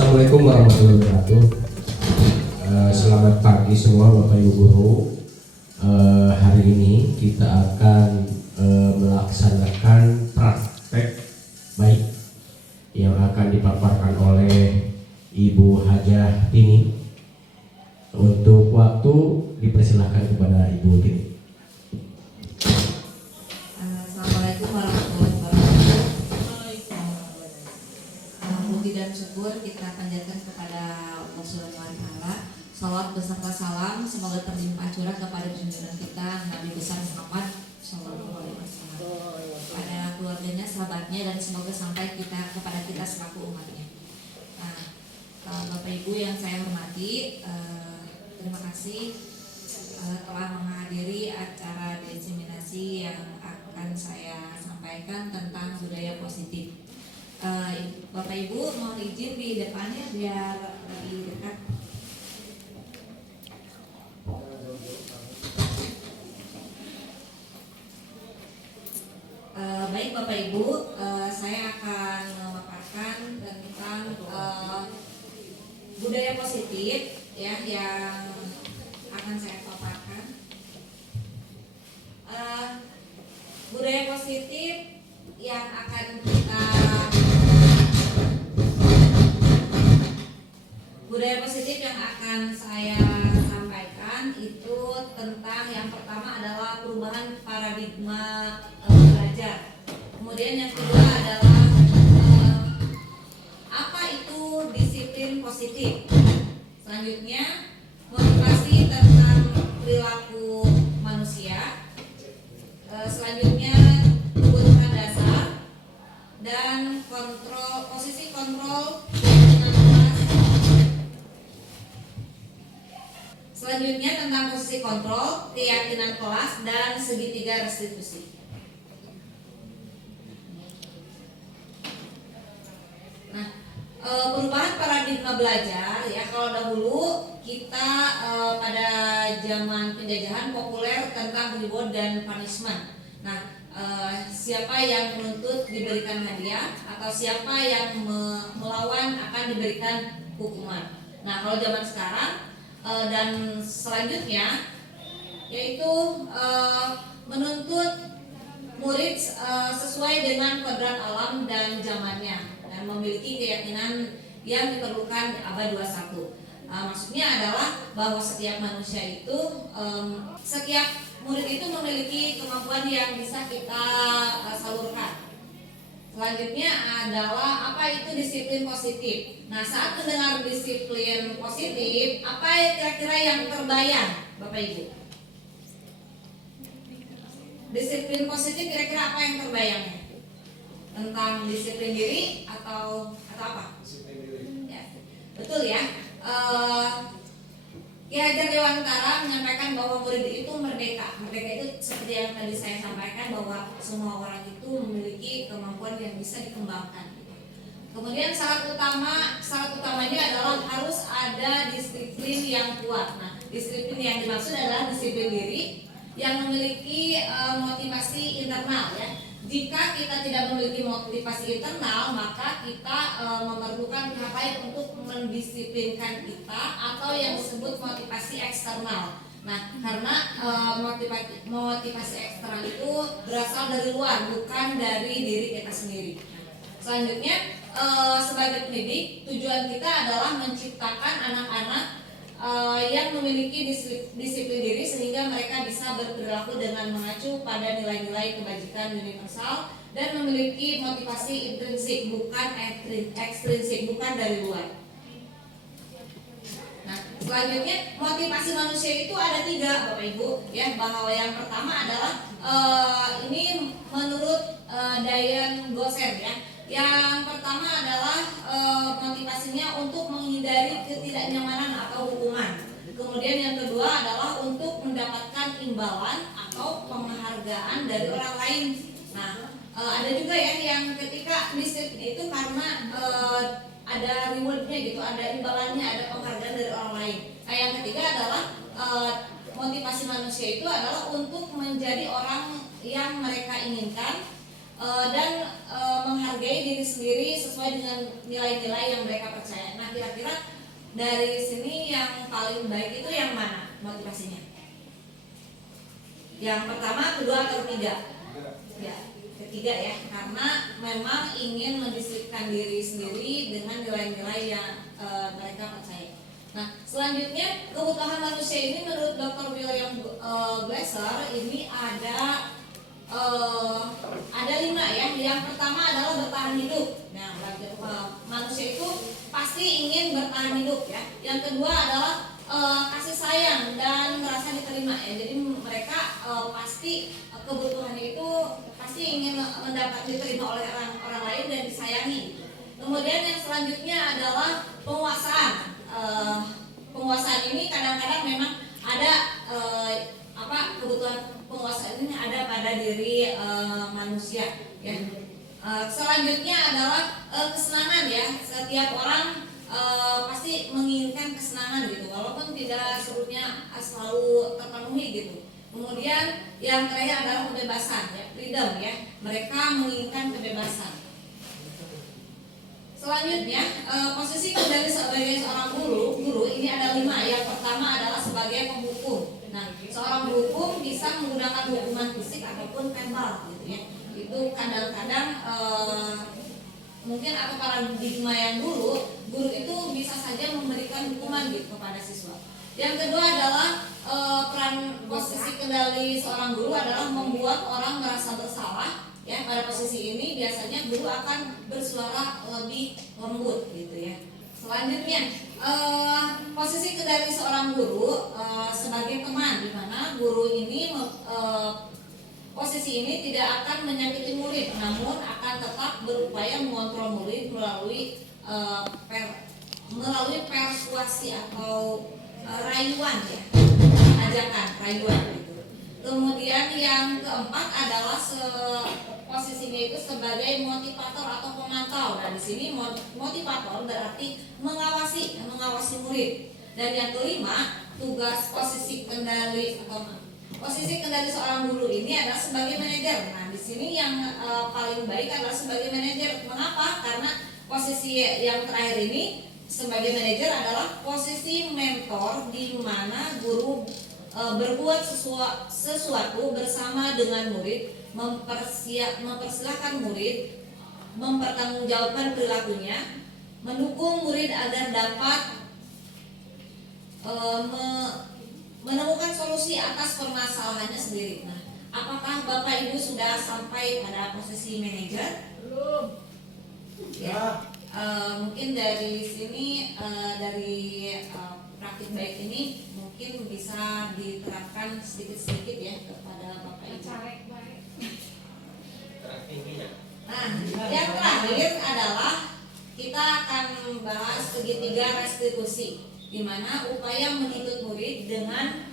Assalamualaikum warahmatullahi wabarakatuh. Selamat pagi semua Bapak Ibu Guru. Hari ini kita akan melaksanakan praktek baik yang akan dipaparkan oleh Ibu Hajah Tini. Untuk waktu dipersilahkan kepada Ibu Tini. Assalamualaikum warahmatullahi wabarakatuh. Puji dan syukur kita panjatkan kepada Allah Subhanahu wa Ta'ala. Salawat beserta salam semoga terlimpah curah kepada junjungan kita Nabi besar Muhammad Shallallahu Alaihi Wasallam, pada keluarganya, sahabatnya, dan semoga sampai kepada kita selaku umatnya. Bapak Ibu yang saya hormati, terima kasih telah menghadiri acara diseminasi yang akan saya sampaikan tentang budaya positif. Bapak Ibu mohon izin di depannya biar lebih dekat. Baik Bapak Ibu, saya akan memaparkan tentang budaya positif ya yang akan saya paparkan. Budaya positif yang akan saya sampaikan itu tentang yang pertama adalah perubahan paradigma belajar. Kemudian yang kedua adalah apa itu disiplin positif. Selanjutnya motivasi tentang perilaku manusia. Selanjutnya kebutuhan dasar dan posisi kontrol keyakinan kelas. Selanjutnya tentang posisi kontrol keyakinan kelas dan segitiga restitusi. Perubahan paradigma belajar ya, kalau dahulu kita pada zaman penjajahan populer tentang reward dan punishment. Siapa yang menuntut diberikan hadiah atau siapa yang melawan akan diberikan hukuman. Kalau zaman sekarang dan selanjutnya yaitu menuntut murid sesuai dengan kodrat alam dan zamannya dan memiliki keyakinan yang diperlukan abad 21. Maksudnya adalah bahwa setiap manusia itu, setiap murid itu memiliki kemampuan yang bisa kita salurkan. Selanjutnya adalah apa itu disiplin positif. Saat mendengar disiplin positif, apa kira-kira yang terbayang, Bapak Ibu? Disiplin positif kira-kira apa yang terbayangnya? Tentang disiplin diri atau apa? Disiplin diri. Ya, betul ya. Ki Hajar Dewantara menyampaikan bahwa murid itu merdeka. Merdeka itu seperti yang tadi saya sampaikan bahwa semua orang itu memiliki kemampuan yang bisa dikembangkan. Kemudian syarat utamanya adalah harus ada disiplin yang kuat. Disiplin yang dimaksud adalah disiplin diri yang memiliki motivasi internal ya. Jika kita tidak memiliki motivasi internal, maka kita memerlukan pihak lain untuk mendisiplinkan kita atau yang disebut motivasi eksternal. Karena motivasi eksternal itu berasal dari luar, bukan dari diri kita sendiri. Selanjutnya, sebagai pendidik, tujuan kita adalah menciptakan anak-anak yang memiliki disiplin diri sehingga mereka bisa berperilaku dengan mengacu pada nilai-nilai kebajikan universal dan memiliki motivasi intrinsik bukan ekstrinsik, bukan dari luar. Selanjutnya motivasi manusia itu ada 3 Bapak Ibu ya, bahwa yang pertama adalah ini menurut Diane Gosser ya. Yang pertama adalah motivasinya untuk menghindari ketidaknyamanan atau hukuman. Kemudian yang kedua adalah untuk mendapatkan imbalan atau penghargaan dari orang lain. Ada juga ya yang ketika disiplin itu karena ada rewardnya gitu, ada imbalannya, ada penghargaan dari orang lain. Yang ketiga adalah motivasi manusia itu adalah untuk menjadi orang yang mereka inginkan dan menghargai diri sendiri sendiri sesuai dengan nilai-nilai yang mereka percaya. Nah, kira-kira dari sini yang paling baik itu yang mana motivasinya? Yang pertama, kedua, atau ketiga? Ya, ketiga ya, karena memang ingin mendisiplinkan diri sendiri dengan nilai-nilai yang mereka percaya. Nah, selanjutnya kebutuhan manusia ini menurut Dr. William Glasser ini ada 5 ya. Yang pertama adalah bertahan hidup. Nah, manusia itu pasti ingin bertahan hidup ya. Yang kedua adalah kasih sayang dan merasa diterima ya. Jadi mereka pasti kebutuhannya itu pasti ingin mendapat diterima oleh orang lain dan disayangi. Kemudian yang selanjutnya adalah penguasaan. Penguasaan ini kadang-kadang memang ada kebutuhan penguasaan ini ada pada diri manusia ya. Selanjutnya adalah kesenangan ya. Setiap orang pasti menginginkan kesenangan gitu, walaupun tidak seluruhnya selalu terpenuhi gitu. Kemudian yang terakhir adalah kebebasan ya, freedom ya. Mereka menginginkan kebebasan. Selanjutnya posisi kendali sebagai seorang guru ini ada 5. Yang pertama adalah sebagai penghukum. Nah, seorang penghukum bisa menggunakan hukuman fisik ataupun verbal gitu ya. Itu kadang-kadang mungkin atau paradigma yang dulu, guru itu bisa saja memberikan hukuman gitu kepada siswa. Yang kedua adalah peran posisi kendali seorang guru adalah membuat orang merasa bersalah. Ya, pada posisi ini biasanya guru akan bersuara lebih lembut gitu ya. Selanjutnya posisi kendali seorang guru sebagai teman, di mana guru ini posisi ini tidak akan menyakiti murid, namun akan tetap berupaya mengontrol murid melalui persuasi atau rayuan ya, ajakan rayuan gitu. Kemudian yang keempat adalah posisinya itu sebagai motivator atau pemantau. Dan di sini motivator berarti mengawasi murid. Dan yang kelima, tugas posisi kendali seorang guru ini adalah sebagai manajer. Nah, di sini yang paling baik adalah sebagai manajer. Mengapa? Karena posisi yang terakhir ini sebagai manajer adalah posisi mentor, di mana guru berbuat sesuatu bersama dengan murid, mempersilahkan murid, mempertanggungjawabkan perilakunya, mendukung murid agar dapat menemukan solusi atas permasalahannya sendiri. Nah, apakah Bapak Ibu sudah sampai pada posisi manajer? Belum. Ya. Mungkin dari sini dari praktik baik ini mungkin bisa diterapkan sedikit-sedikit ya kepada Bapak Ibu. Nah, yang terakhir adalah kita akan membahas segitiga restitusi, di mana upaya menuntut murid dengan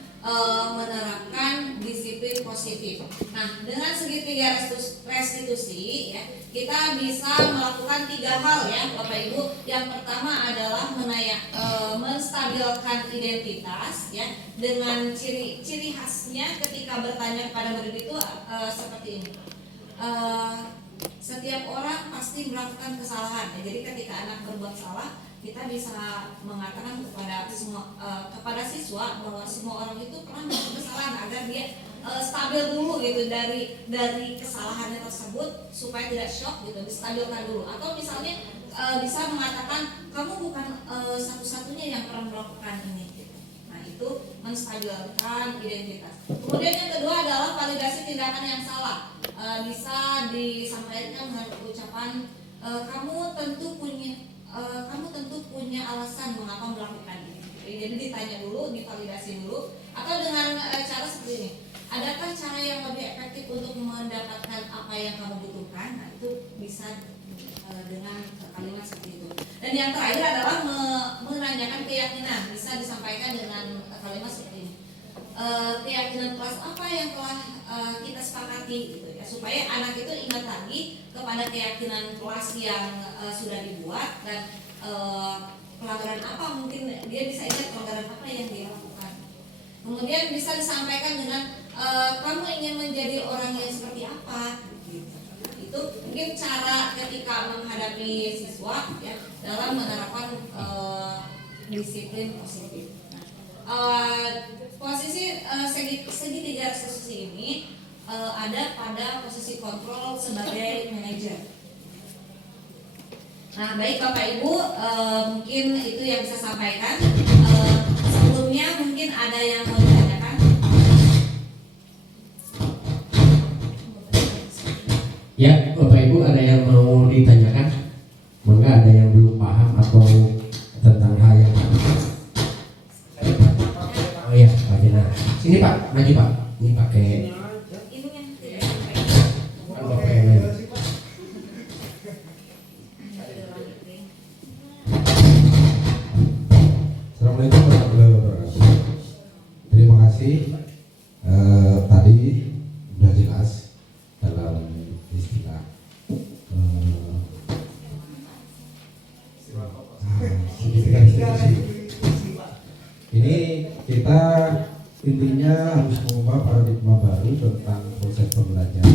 menerapkan disiplin positif. Nah, dengan segitiga restitusi ya, kita bisa melakukan 3 hal ya Bapak Ibu. Yang pertama adalah menstabilkan identitas ya, dengan ciri khasnya ketika bertanya kepada murid itu seperti ini. Setiap orang pasti melakukan kesalahan ya. Jadi ketika anak berbuat salah, kita bisa mengatakan kepada siswa bahwa semua orang itu pernah melakukan kesalahan, agar dia stabil dulu gitu dari kesalahannya tersebut supaya tidak shock gitu, distabilkan dulu. Atau misalnya bisa mengatakan kamu bukan satu-satunya yang pernah melakukan ini gitu. Nah, itu menstabilkan identitas. Kemudian yang kedua adalah validasi tindakan yang salah. Bisa disampaikan dengan ucapan kamu tentu punya alasan mengapa melakukan ini. Jadi ditanya dulu, divalidasi dulu. Atau dengan cara seperti ini, adakah cara yang lebih efektif untuk mendapatkan apa yang kamu butuhkan? Nah, itu bisa dengan kalimat seperti itu. Dan yang terakhir adalah menanyakan keyakinan. Bisa disampaikan dengan kalimat seperti ini. Keyakinan kelas apa yang telah kita sepakati gitu ya, supaya anak itu ingat lagi kepada keyakinan kelas yang sudah dibuat, dan pelanggaran apa, mungkin dia bisa ingat pelanggaran apa yang dia lakukan. Kemudian bisa disampaikan dengan kamu ingin menjadi orang yang seperti apa gitu. Itu mungkin cara ketika menghadapi dari siswa ya dalam menerapkan disiplin positif. Posisi segitiga restitusi ini ada pada posisi kontrol sebagai manajer. Nah, baik Bapak Ibu, mungkin itu yang bisa sampaikan. Sebelumnya mungkin ada yang mau ditanyakan. Ya, Bapak Ibu ada yang mau ditanyakan? Maka ada yang belum paham atau tentang hal yang oh iya, Pak Jena. Sini Pak, maju Pak. Ini pakai Ini yang tidak kan Bapak yang lain. Assalamualaikum warahmatullahi wabarakatuh. Terima kasih. Tadi sudah jelas dalam istilah segitiga restitusi. Ini kita intinya harus mengubah paradigma baru tentang proses pembelajaran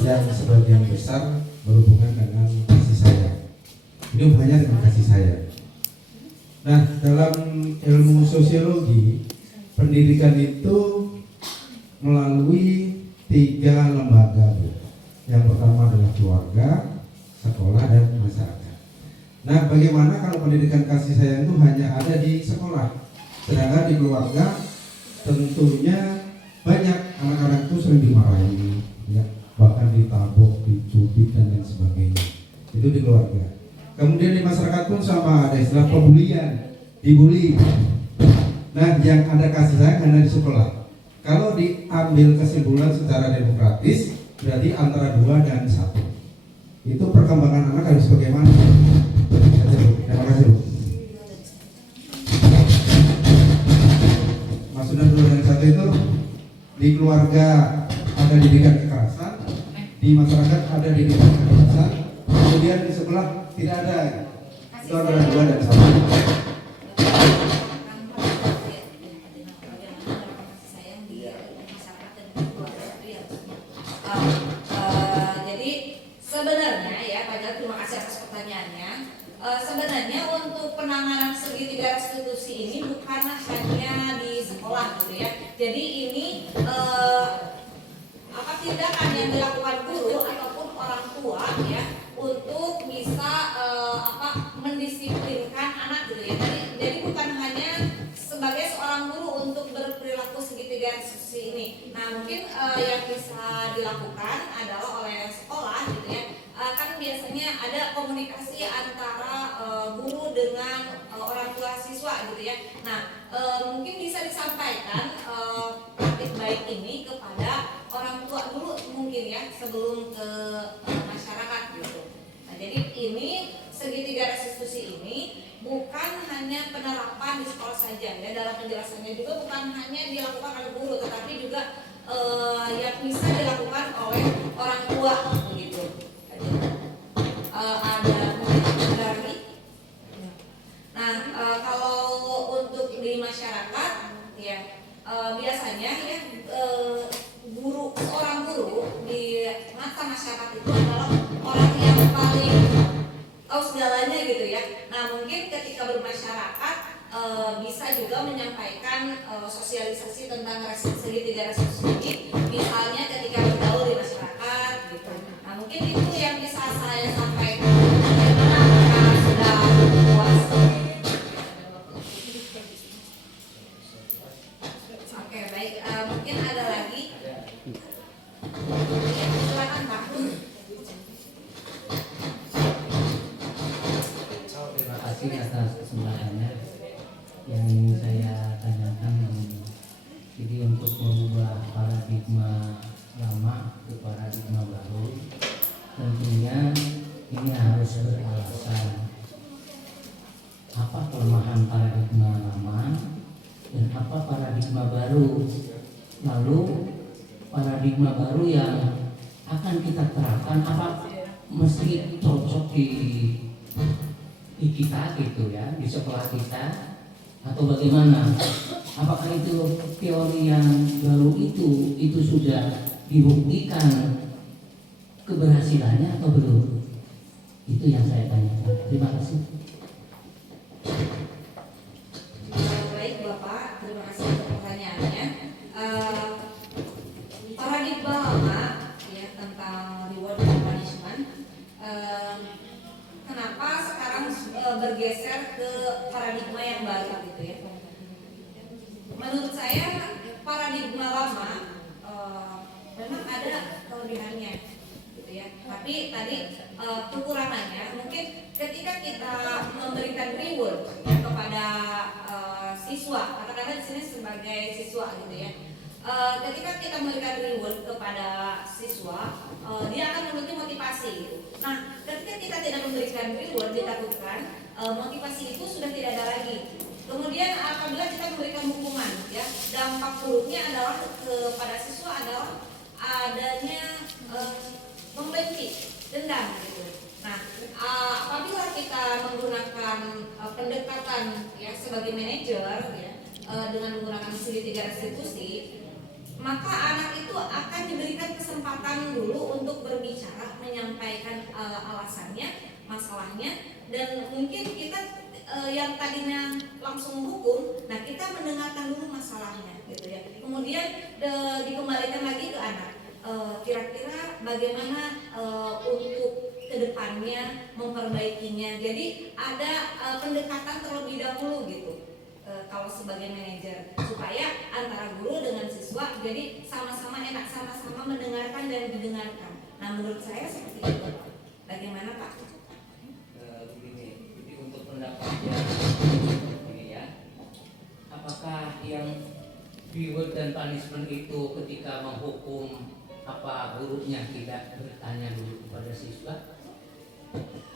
yang sebagian besar berhubungan dengan kasih sayang. Ini hubungannya dengan kasih sayang. Nah, dalam ilmu sosiologi, pendidikan itu melalui 3 lembaga. Yang pertama adalah keluarga, sekolah, dan masyarakat. Nah, bagaimana kalau pendidikan kasih sayang itu hanya ada di sekolah, sedangkan di keluarga tentunya banyak anak-anak itu sering dimarahi, ya, bahkan ditabok, dicubit, dan lain sebagainya. Itu di keluarga. Kemudian di masyarakat pun sama, ada istilah pembulian, dibully. Nah, yang ada kasih sayang hanya di sekolah. Kalau diambil kesimpulan secara demokratis, berarti antara 2 dan 1. Itu perkembangan anak harus bagaimana? Terima kasih, Bu. Maksudnya 2 dan 1 itu di keluarga ada didikan kekerasan, di masyarakat ada didikan kekerasan, kemudian di sekolah tidak ada. Itu antara 2 dan 1. Jadi sebenarnya ya Pak Jalil, terima kasih atas pertanyaannya. Sebenarnya untuk penanganan segitiga restitusi ini bukan hanya di sekolah gitu ya. Jadi ini tindakan yang dilakukan guru ataupun orang tua ya untuk bisa mendisiplinkan anak gitu ya. Jadi bukan hanya sebagai seorang guru untuk berperilaku segitiga restitusi ini. Nah, mungkin yang bisa dilakukan adalah oleh sekolah gitu ya. Kan biasanya ada komunikasi antara guru dengan orang tua siswa gitu ya. Nah, mungkin bisa disampaikan praktik baik ini kepada orang tua dulu mungkin ya sebelum ke masyarakat gitu. Nah, jadi ini segitiga restitusi ini bukan hanya penerapan di sekolah saja ya, dalam penjelasannya juga bukan hanya dilakukan oleh guru tetapi juga yang bisa dilakukan oleh orang tua begitu. Ada mungkin dari nah kalau untuk di masyarakat ya biasanya ya seorang guru di mata masyarakat itu adalah orang yang paling tahu segalanya gitu ya. Nah, mungkin ketika bermasyarakat bisa juga menyampaikan sosialisasi tentang segitiga restitusi ini, misalnya ketika bergaul di masyarakat gitu. Nah, mungkin itu yang bisa saya sampaikan. Bagaimana apakah sudah puas? Oke, baik. Mungkin ada lagi. Silakan Pak. Terima kasih atas kesempatannya. Yang ingin saya tanyakan, jadi untuk mengubah paradigma lama ke paradigma baru, tentunya ini harus beralasan. Apa kelemahan paradigma lama dan apa paradigma baru? Lalu paradigma baru yang akan kita terapkan apa mesti cocok di kita gitu ya, di sekolah kita atau bagaimana? Apakah itu teori yang baru itu sudah dibuktikan keberhasilannya atau belum? Itu yang saya tanyakan. Terima kasih. Baik Bapak, terima kasih untuk pertanyaannya. Paradigma lama ya tentang reward dan punishment, kenapa sekarang bergeser ke paradigma yang baru gitu ya? Menurut saya paradigma lama memang ada kelebihannya gitu ya. Tapi tadi kekurangannya mungkin ketika kita memberikan reward ya, kepada siswa, katakanlah di sini sebagai siswa gitu ya. Ketika kita memberikan reward kepada siswa, dia akan memiliki motivasi. Nah, ketika kita tidak memberikan reward, ditakutkan motivasi itu sudah tidak ada lagi. Kemudian apabila kita memberikan hukuman, ya dampak buruknya adalah kepada siswa adalah adanya membenci, dendam gitu. Nah, apabila kita menggunakan pendekatan ya sebagai manajer ya dengan menggunakan segitiga restitusi, maka anak itu akan diberikan kesempatan dulu untuk berbicara, menyampaikan alasannya, masalahnya, dan mungkin kita yang tadinya langsung menghukum, nah kita mendengarkan dulu masalahnya, gitu ya. Kemudian dikembalikan lagi ke anak. Kira-kira bagaimana untuk kedepannya memperbaikinya. Jadi ada pendekatan terlebih dahulu gitu. Kalau sebagai manajer supaya antara guru dengan siswa jadi sama-sama enak, sama-sama mendengarkan dan didengarkan. Nah menurut saya seperti itu. Bagaimana Pak? Begini, jadi untuk pendapatnya ini ya, apakah yang reward dan punishment itu ketika menghukum apa gurunya tidak bertanya dulu kepada siswa?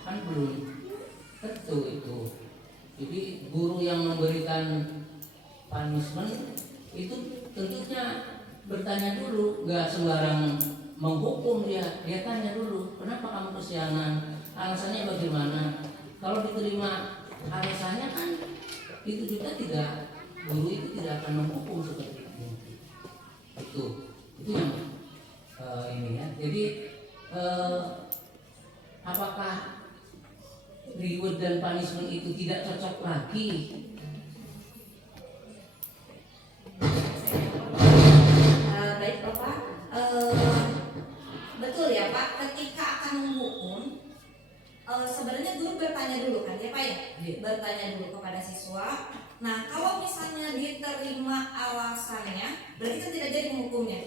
Kan belum tentu itu. Jadi guru yang memberikan punishment itu tentunya bertanya dulu, nggak sembarang menghukum dia tanya dulu, kenapa kamu kesiangan, alasannya bagaimana. Kalau diterima alasannya kan itu juga tidak, guru itu tidak akan menghukum seperti itu. Itu yang ini ya. Jadi apakah reward dan punishment itu tidak cocok lagi? Baik Bapak, betul ya Pak. Ketika akan menghukum, sebenarnya guru bertanya dulu kan ya Pak ya, bertanya dulu kepada siswa. Nah kalau misalnya diterima alasannya, berarti kan tidak jadi menghukumnya,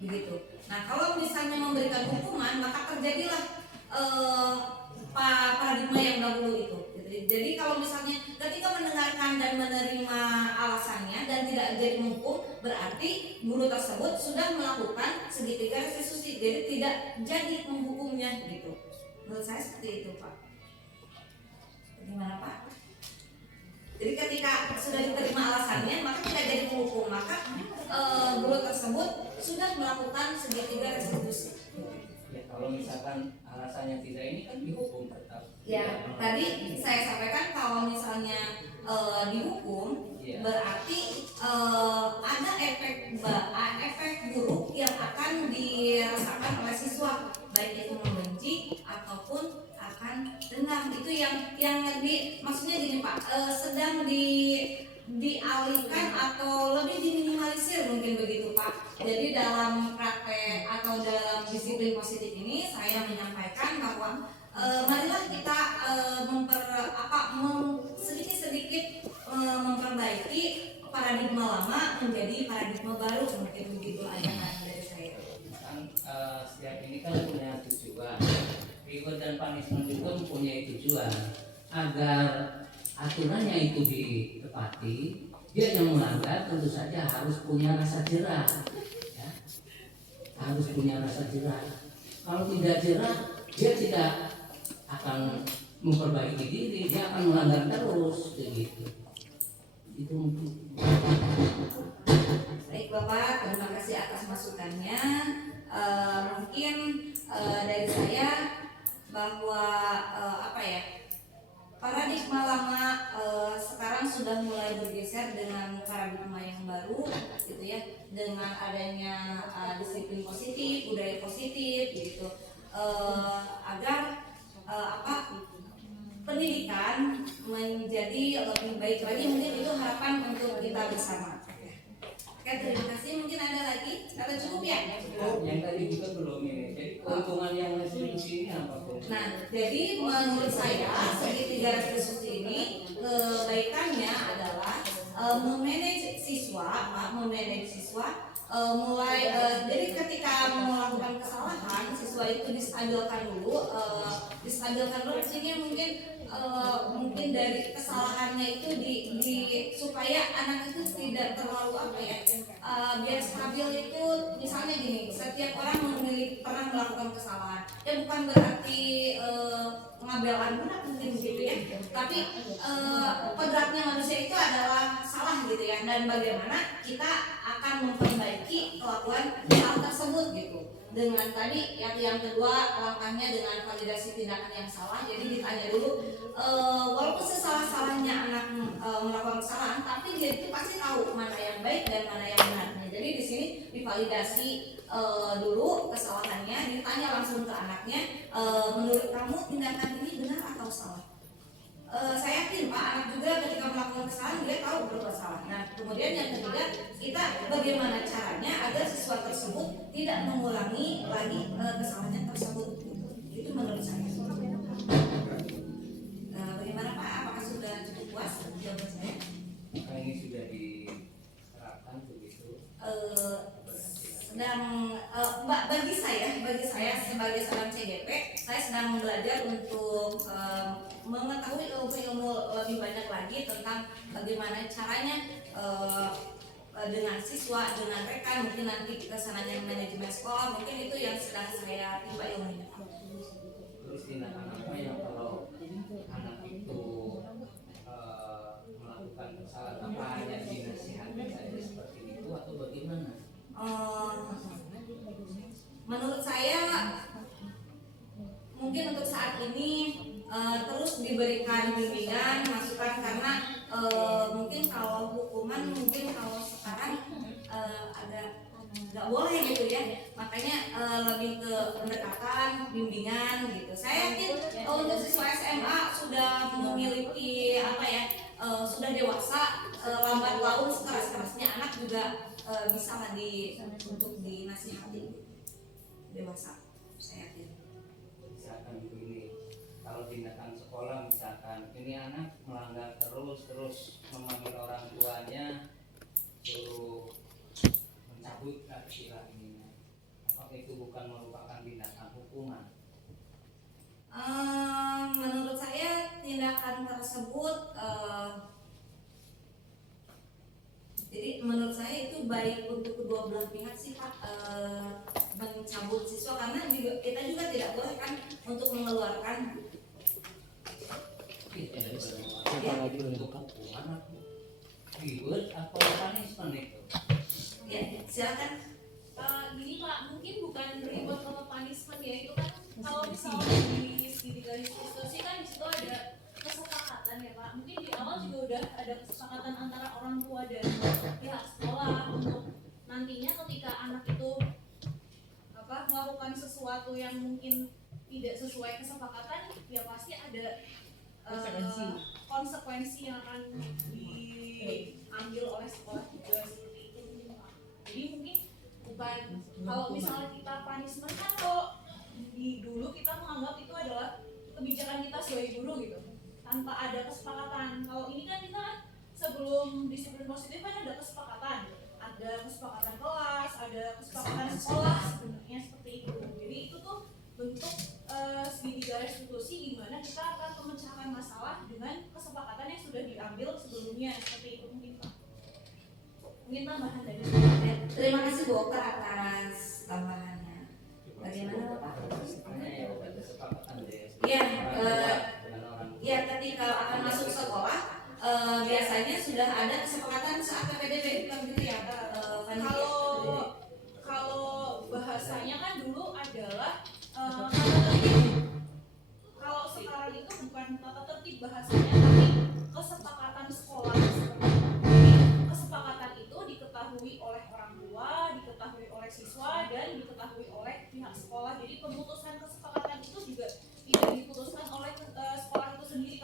begitu. Nah kalau misalnya memberikan hukuman, maka terjadilah paradigma yang dahulu itu. Jadi kalau misalnya ketika mendengarkan dan menerima alasannya dan tidak jadi menghukum, berarti guru tersebut sudah melakukan segitiga restitusi, jadi tidak jadi menghukumnya gitu. Menurut saya seperti itu Pak. Bagaimana Pak? Jadi ketika sudah diterima alasannya, maka tidak jadi menghukum, maka guru tersebut sudah melakukan segitiga restitusi. Ya, kalau misalkan alasannya tidak ini kan dihukum tetap. Ya, tadi saya sampaikan kalau misalnya dihukum, berarti ada efek buruk yang akan dirasakan oleh siswa, baik itu membenci ataupun akan dendam. Itu yang maksudnya gini Pak, sedang dialihkan atau lebih diminimalisir mungkin begitu Pak. Jadi dalam praktek atau dalam disiplin positif ini saya menyampaikan bahwa marilah kita sedikit-sedikit memperbaiki paradigma lama menjadi paradigma baru, mungkin begitu aja kan dari saya. Kan setiap ini kan punya tujuan. Reward dan punishment itu mempunyai tujuan agar aturannya itu ditepati. Dia yang melanggar tentu saja harus punya rasa jerah, ya. Harus punya rasa jerah. Kalau tidak jerah, dia tidak akan memperbaiki diri, dia akan melanggar terus, begitu. Itu mungkin. Baik Bapak, terima kasih atas masukannya. Mungkin dari saya bahwa paradigma lama sekarang sudah mulai bergeser dengan paradigma yang baru, gitu ya, dengan adanya disiplin positif, budaya positif, gitu, agar pendidikan menjadi lebih baik lagi, mungkin itu harapan untuk kita bersama. Oke, terima kasih. Mungkin ada lagi atau cukup ya? Yang tadi juga belum ini. Jadi keuntungan yang restitusi ini apa tuh? Nah, jadi menurut saya segitiga restitusi ini kebaikannya adalah memanage siswa, mulai jadi ketika melakukan kesalahan siswa itu distabilkan dulu artinya mungkin dari kesalahannya itu di supaya anak itu tidak terlalu biar stabil. Itu misalnya gini, setiap orang pernah melakukan kesalahan ya, bukan berarti ngambil anak mungkin gitu ya, tapi kodratnya manusia itu adalah salah gitu ya, dan bagaimana kita akan memperbaiki kelakuan hal tersebut gitu. Dengan tadi yang kedua langkahnya dengan validasi tindakan yang salah. Jadi ditanya dulu, walaupun sesalah-salahnya anak melakukan kesalahan, tapi dia itu pasti tahu mana yang baik dan mana yang benar. Nah, jadi di sini divalidasi dulu kesalahannya, ditanya langsung ke anaknya, menurut kamu tindakan ini benar atau salah? Saya yakin Pak, anak juga ketika melakukan kesalahan dia tahu berbuat salah. Nah, kemudian yang ketiga, kita bagaimana caranya agar siswa tersebut tidak mengulangi lagi kesalahan tersebut. Itu menurut saya. Bagaimana Pak? Apakah sudah cukup puas jawaban saya? Maka ini sudah diterapkan begitu. Bagi saya sebagai seorang CGP, saya sedang belajar untuk mengetahui ilmu lebih banyak lagi tentang bagaimana caranya dengan siswa, dengan rekan, mungkin nanti kita sananya manajemen sekolah, mungkin itu yang sedang saya timba ilmunya. Terus tindakan apa yang kalau anak itu melakukan kesalahan, apa hanya dinasihati saja seperti itu atau bagaimana? Menurut saya mungkin untuk saat ini terus diberikan bimbingan, masukan, karena mungkin kalau hukuman mungkin kalau sekarang agak nggak boleh gitu ya, makanya lebih ke pendekatan, bimbingan gitu. Saya yakin untuk siswa SMA sudah memiliki sudah dewasa, lambat laun sekeras-kerasnya anak juga bisa lah untuk dinasihati dewasa, saya yakin. Misalkan begini, kalau tindakan sekolah misalkan ini anak melanggar terus memanggil orang tuanya suruh mencabut sila ini, apakah itu bukan merupakan tindakan hukuman? Menurut saya tindakan tersebut jadi menurut saya itu baik untuk kedua belah pihak sih Pak, mencabut siswa, karena kita juga tidak boleh kan untuk mengeluarkan hukuman ribet atau punishment itu? ya, silakan. Gini Pak, mungkin bukan reward atau punishment ya, itu kan kalau misalnya di segitiga institusi kan disitu ada kesepakatan ya Pak. Mungkin di awal juga udah ada kesepakatan antara orang tua dan pihak sekolah untuk nantinya ketika anak itu melakukan sesuatu yang mungkin tidak sesuai kesepakatan, ya pasti ada konsekuensi yang akan diambil oleh sekolah juga seperti itu Pak. Jadi mungkin bukan kalau misalnya kita punishment kan, kalau dulu kita menganggap itu adalah kebijakan kita sebagai guru gitu tanpa ada kesepakatan. Kalau ini kan kita sebelum disiplin positif kan ada kesepakatan kelas, ada kesepakatan sekolah sebenarnya seperti itu. Jadi itu tuh bentuk segitiga restitusi di mana kita akan memecahkan masalah dengan kesepakatan yang sudah diambil sebelumnya, seperti itu mungkin Pak. Mungkin tambahan dari saya. Terima kasih Bu Okta atas tambahannya. Bagaimana Bapak? Ya, ketika akan masuk sekolah biasanya sudah ada kesepakatan saat PPDB, bukan gitu ya? Kalau bahasanya kan dulu adalah tata tertib. Kalau sekarang itu bukan tata tertib bahasanya, tapi kesepakatan sekolah. Jadi kesepakatan itu diketahui oleh orang tua, diketahui oleh siswa, dan diketahui oleh pihak sekolah. Jadi pemutusan kesepakatan itu juga tidak diputuskan oleh sekolah itu sendiri.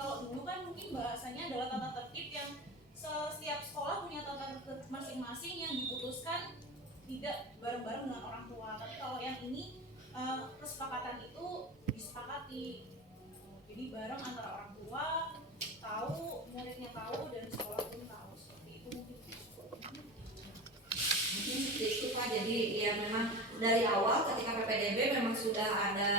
bareng antara orang tua tahu, muridnya tahu, dan sekolah pun tahu. Seperti itu mungkin. Mungkin seperti itu Pak. Jadi ya memang dari awal ketika PPDB memang sudah ada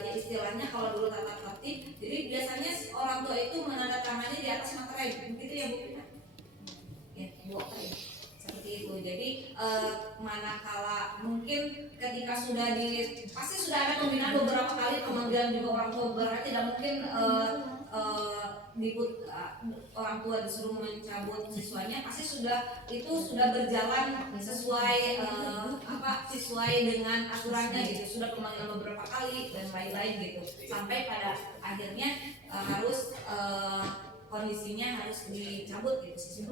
ya istilahnya kalau dulu tata tertib. Jadi biasanya orang tua itu menandatangani di atas materai, begitu ya Bu? Ya, Bu. Seperti itu. Jadi manakala mungkin ketika sudah pasti sudah ada pembinaan beberapa kali, pemanggilan juga orang tua, berarti tidak mungkin orang tua disuruh mencabut siswanya, pasti itu sudah berjalan sesuai sesuai dengan aturannya gitu, sudah pemanggilan beberapa kali dan lain-lain gitu, sampai pada akhirnya harus kondisinya harus dicabut gitu sih.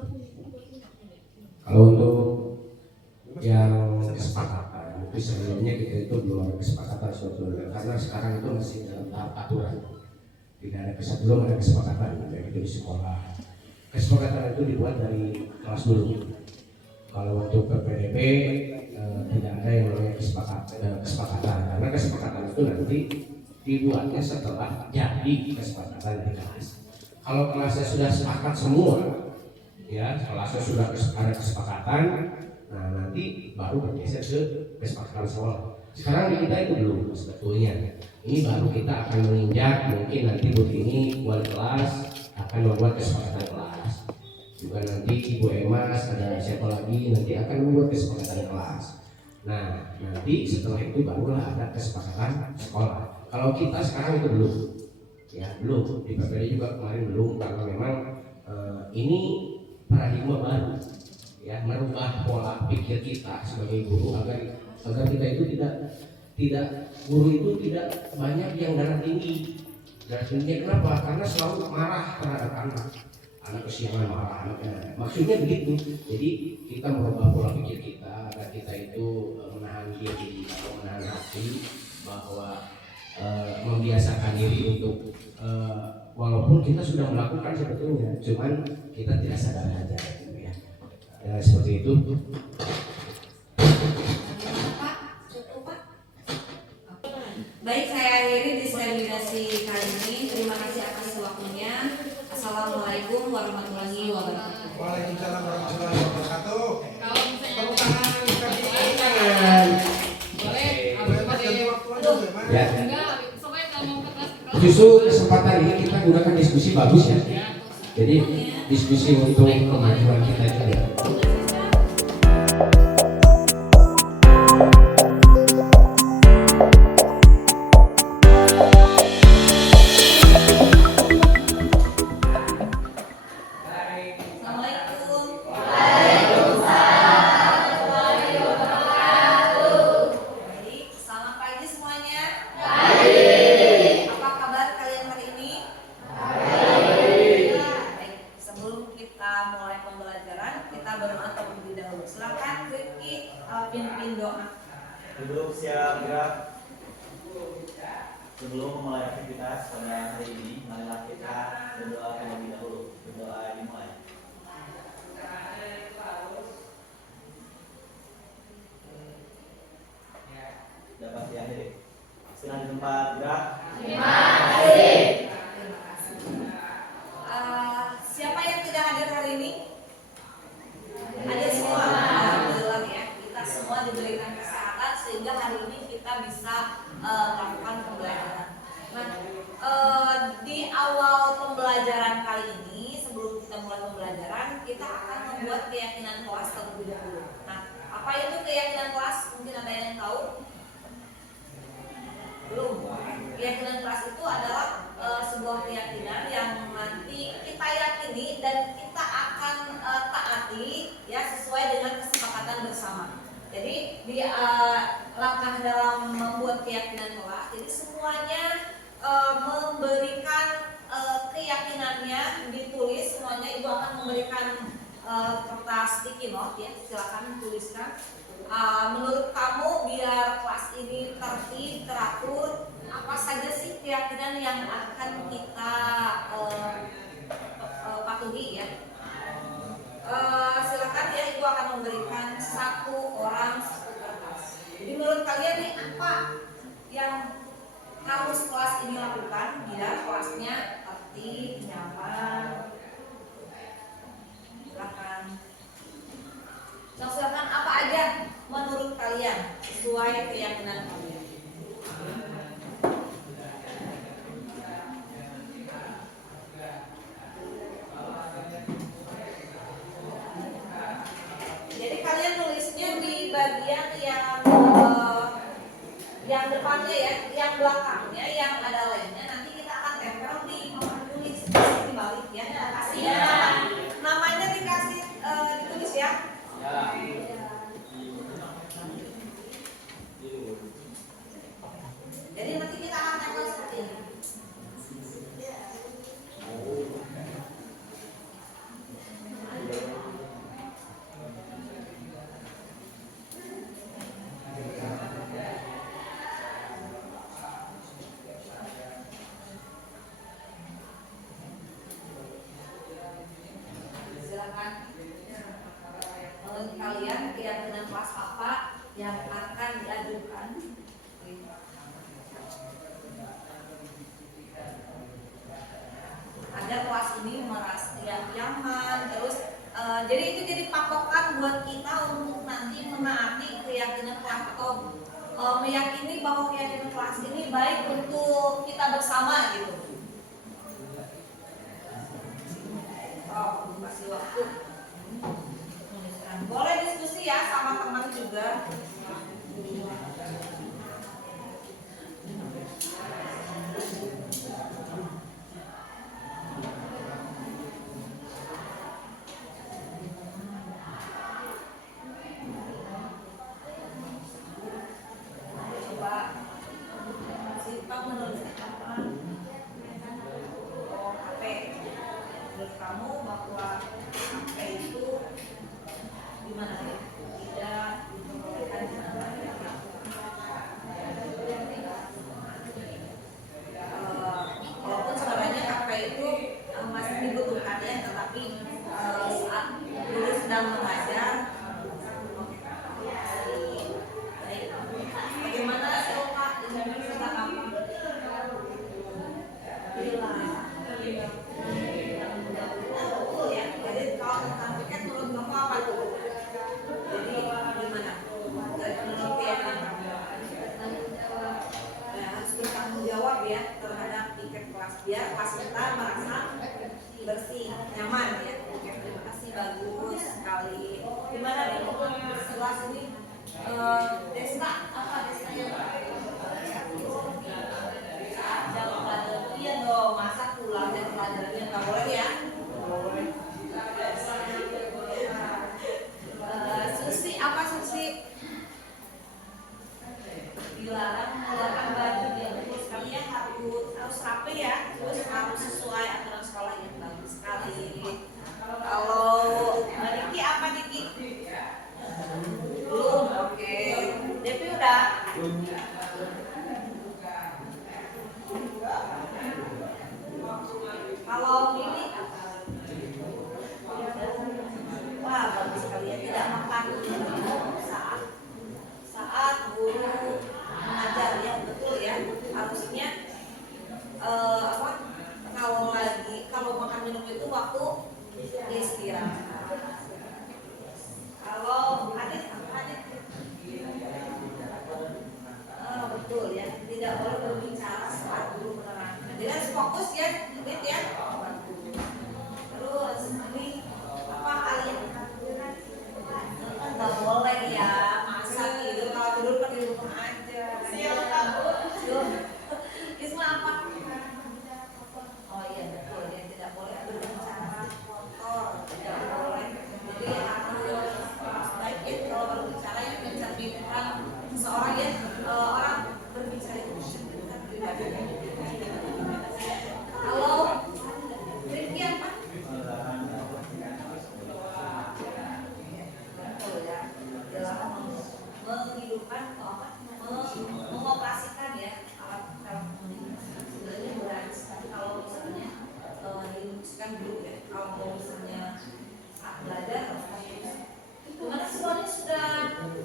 Kalau untuk yang kesepakatan itu sebelumnya kita itu belum ada kesepakatan sebetulnya, karena sekarang itu masih dalam tahap aturan, tidak ada belum ada kesepakatan baik itu di sekolah. Kesepakatan itu dibuat dari kelas dulu. Kalau untuk PPDB tidak ada yang namanya kesepakatan, karena kesepakatan itu nanti dibuatnya setelah jadi kesepakatan di kelas. Kalau kelasnya sudah sepakat semua, ya kelasnya sudah ada kesepakatan, nah nanti baru bergeser ke kesepakatan sekolah. Sekarang di kita itu belum sebetulnya. Ini baru kita akan menginjak, mungkin nanti Bu ini wali kelas akan membuat kesepakatan kelas. Juga nanti Ibu Emas, ada siapa lagi nanti akan membuat kesepakatan kelas. Nah nanti setelah itu barulah ada kesepakatan sekolah. Kalau kita sekarang itu belum, ya belum. Di PPD juga kemarin belum, karena memang ini paradigma baru, ya merubah pola pikir kita sebagai guru agar kita itu tidak guru itu tidak banyak yang darah tinggi. Darah tingginya kenapa? Karena selalu marah terhadap anak kesiangan marah anaknya. Maksudnya begitu. Jadi kita merubah pola pikir kita agar kita itu menahan diri atau menahan hati, bahwa membiasakan diri untuk walaupun kita sudah melakukan sebetulnya, cuman kita tidak sadar aja gitu ya. Seperti itu. Baik, saya akhiri diseminasi kali ini. Terima kasih atas waktunya. Assalamualaikum warahmatullahi wabarakatuh. Waalaikumsalam warahmatullahi wabarakatuh. Kalau misalnya Ya. enggak, pokoknya kalau mau ke kelas Justru kesempatan ini kita gunakan diskusi bagus ya. Jadi diskusi untuk kemajuan kita juga. Assalamualaikum. Baik, selamat pagi semuanya. Apa kabar kalian hari ini? Baik, sebelum kita mulai pembelajaran, kita berdoa terlebih dahulu. Silakan Rifki pimpin doa. Duduk siap gerak. Sebelum memulai aktivitas pada hari ini, marilah kita berdoa terlebih dahulu. Berdoa dimulai. Dapat diakhiri. Silakan di tempat gerak. Siapa yang tidak hadir hari ini? Hadir semua. Alhamdulillah ya. Kita semua diberikan kesehatan sehingga hari ini kita bisa melakukan pembelajaran. Nah, di awal pembelajaran kali ini, sebelum kita mulai pembelajaran, kita akan membuat keyakinan kelas terlebih dahulu. Nah, apa itu keyakinan kelas? Mungkin ada yang tahu? Belum. Keyakinan kelas itu adalah sebuah keyakinan yang nanti kita yakini dan kita akan taati ya sesuai dengan kesepakatan bersama. Jadi di langkah dalam membuat keyakinan kelas, jadi semuanya memberikan keyakinannya ditulis, semuanya ibu akan memberikan kertas sticky note ya, silakan tuliskan. Menurut kamu biar kelas ini tertib, teratur, apa saja sih keyakinan yang akan kita patuhi ya? Silakan ya, ibu akan memberikan satu orang satu kertas. Jadi menurut kalian nih apa yang harus kelas ini lakukan biar kelasnya bahwa keyakinan kelas ini baik untuk kita bersama gitu. Oh, kasih waktu. Boleh diskusi ya sama teman juga. Biar kelas kita merasa bersih, nyaman ya. Terima kasih, bagus sekali. Gimana nih sebelah sini? Desta apa destanya? Jam pelajaran, iya dong. Masa pulang jam pelajarannya nggak boleh ya? Susi apa Susi? Dilarang mengeluarkan baju yang terus kalian harus rapi ya, terus harus sesuai aturan sekolah yang bagus sekali. Kalau Diki apa Diki? Belum, oke. Devi udah. Kalau ini wah bagus sekali ya, tidak makan saat guru mengajar ya, betul ya. Harusnya kalau makan minum itu waktu istirahat. Kalau Adit betul ya, tidak boleh berbicara saat guru menerangkan. Jadi harus fokus ya, Adit ya. Terus ini apa kalian? Nggak boleh ya, masa tidur, kalau tidur kan di rumah aja. Silakan. Isma apa? Oh iya betul ya, tidak boleh berbicara kotor, tidak boleh. Jadi harus baik ya kalau berbicara yang mencerminkan seseorang ya, orang berbicara itu mencerminkan pribadinya. Halo, Rifki apa? Betul ya, dalam menghidupkan atau apa? Mengoperasikan ya alat telekomunikasi. Sebenarnya berat sekali kalau misalnya diinstruksikan dulu ya. Kalau mau misalnya saat belajar harus fokus. Gimana semuanya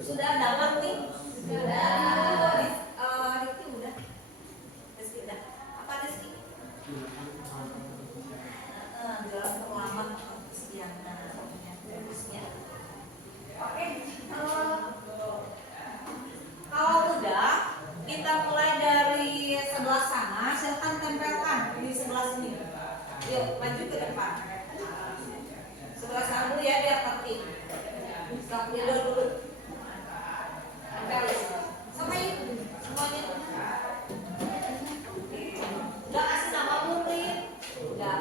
sudah dapat nih? Sudah. Rizky udah. Rizky udah. Apa Rizky? Jalan terlambat kesiangan. Bagusnya. Oke. Kalau udah, kita mulai dari sebelah sana. Silakan tempelkan di sebelah sini. Yuk, maju ke depan. Sebelah sana dulu ya, biar tertib. Tidur dulu. Tempel. Sama yuk, semuanya. Udah kasih nama murid. Udah.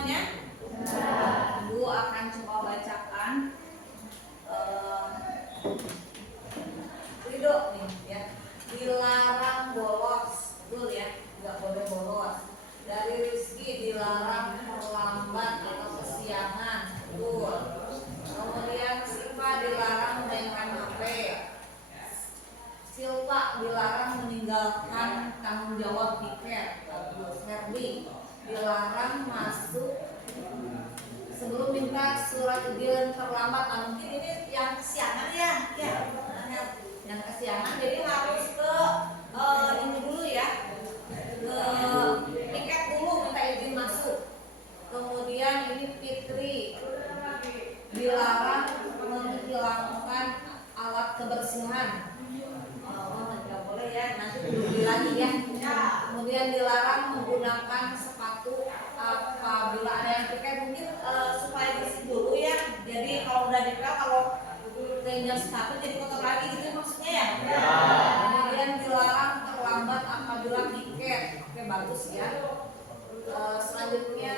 semuanya? Ibu akan coba bacakan Ridho nih ya. Dilarang bolos, betul ya, nggak boleh bolos. Dari Rizky dilarang terlambat atau kesiangan, betul. Kemudian Siva dilarang mainkan HP. Silva dilarang meninggalkan tanggung jawab piket. Bagus. Herdi dilarang masuk sebelum minta surat izin terlambat. Nah, mungkin ini yang kesiangan ya, yang kesiangan. Jadi harus ke ini dulu ya, ke tiket dulu minta izin masuk. Kemudian ini Fitri dilarang menghilangkan alat kebersihan. Nggak boleh ya, nanti dulu lagi ya. Kemudian dilarang menggunakan sepatu apabila ada yang terkait, mungkin supaya bersih dulu ya. Jadi kalau udah dipel, kalau tinggal sepatu jadi kotor lagi gitu maksudnya ya. Kemudian dilarang terlambat apabila tiket. Oke, bagus ya. Selanjutnya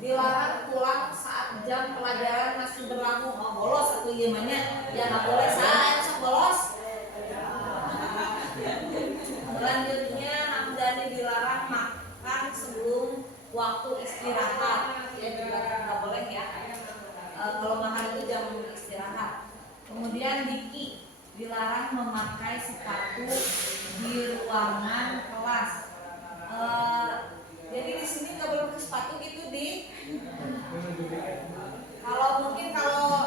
dilarang pulang saat jam pelajaran masih berlangsung. Oh, bolos atau gimana? Ya nggak boleh, saya bisa bolos. Selanjutnya Hamdani dilarang makan sebelum waktu istirahat. Ya juga nggak boleh ya. Kalau makan itu jam istirahat. Kemudian Diki dilarang memakai sepatu di ruangan kelas. Jadi di sini nggak boleh pakai sepatu gitu di. Kalau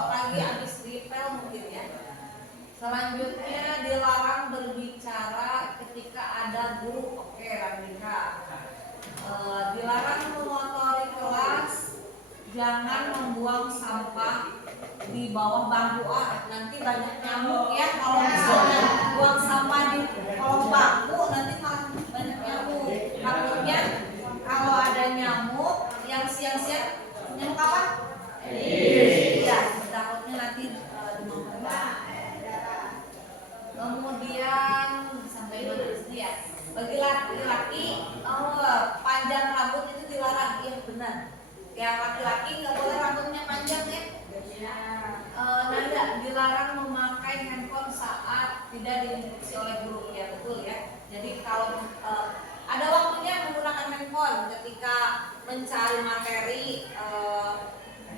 lagi habis dipel mungkin ya. Selanjutnya dilarang berbicara ketika ada guru. Oke, Randika. Dilarang mengotori kelas. Jangan membuang sampah di bawah bangku. Nanti banyak nyamuk ya. Kalau misalnya buang sampah di kolong bangku nanti malah banyak nyamuk. Takutnya kalau ada nyamuk yang siang-siang, nyamuk apa? Iya, takutnya nanti dimakan. Kemudian sampai mana di sini ya? Bagi laki-laki, panjang rambut itu dilarang. Iya benar. Yang laki-laki nggak boleh rambutnya panjang ya. Nanda dilarang memakai handphone saat tidak diinstruksi oleh guru. Ya betul ya. Jadi kalau ada waktunya menggunakan handphone ketika mencari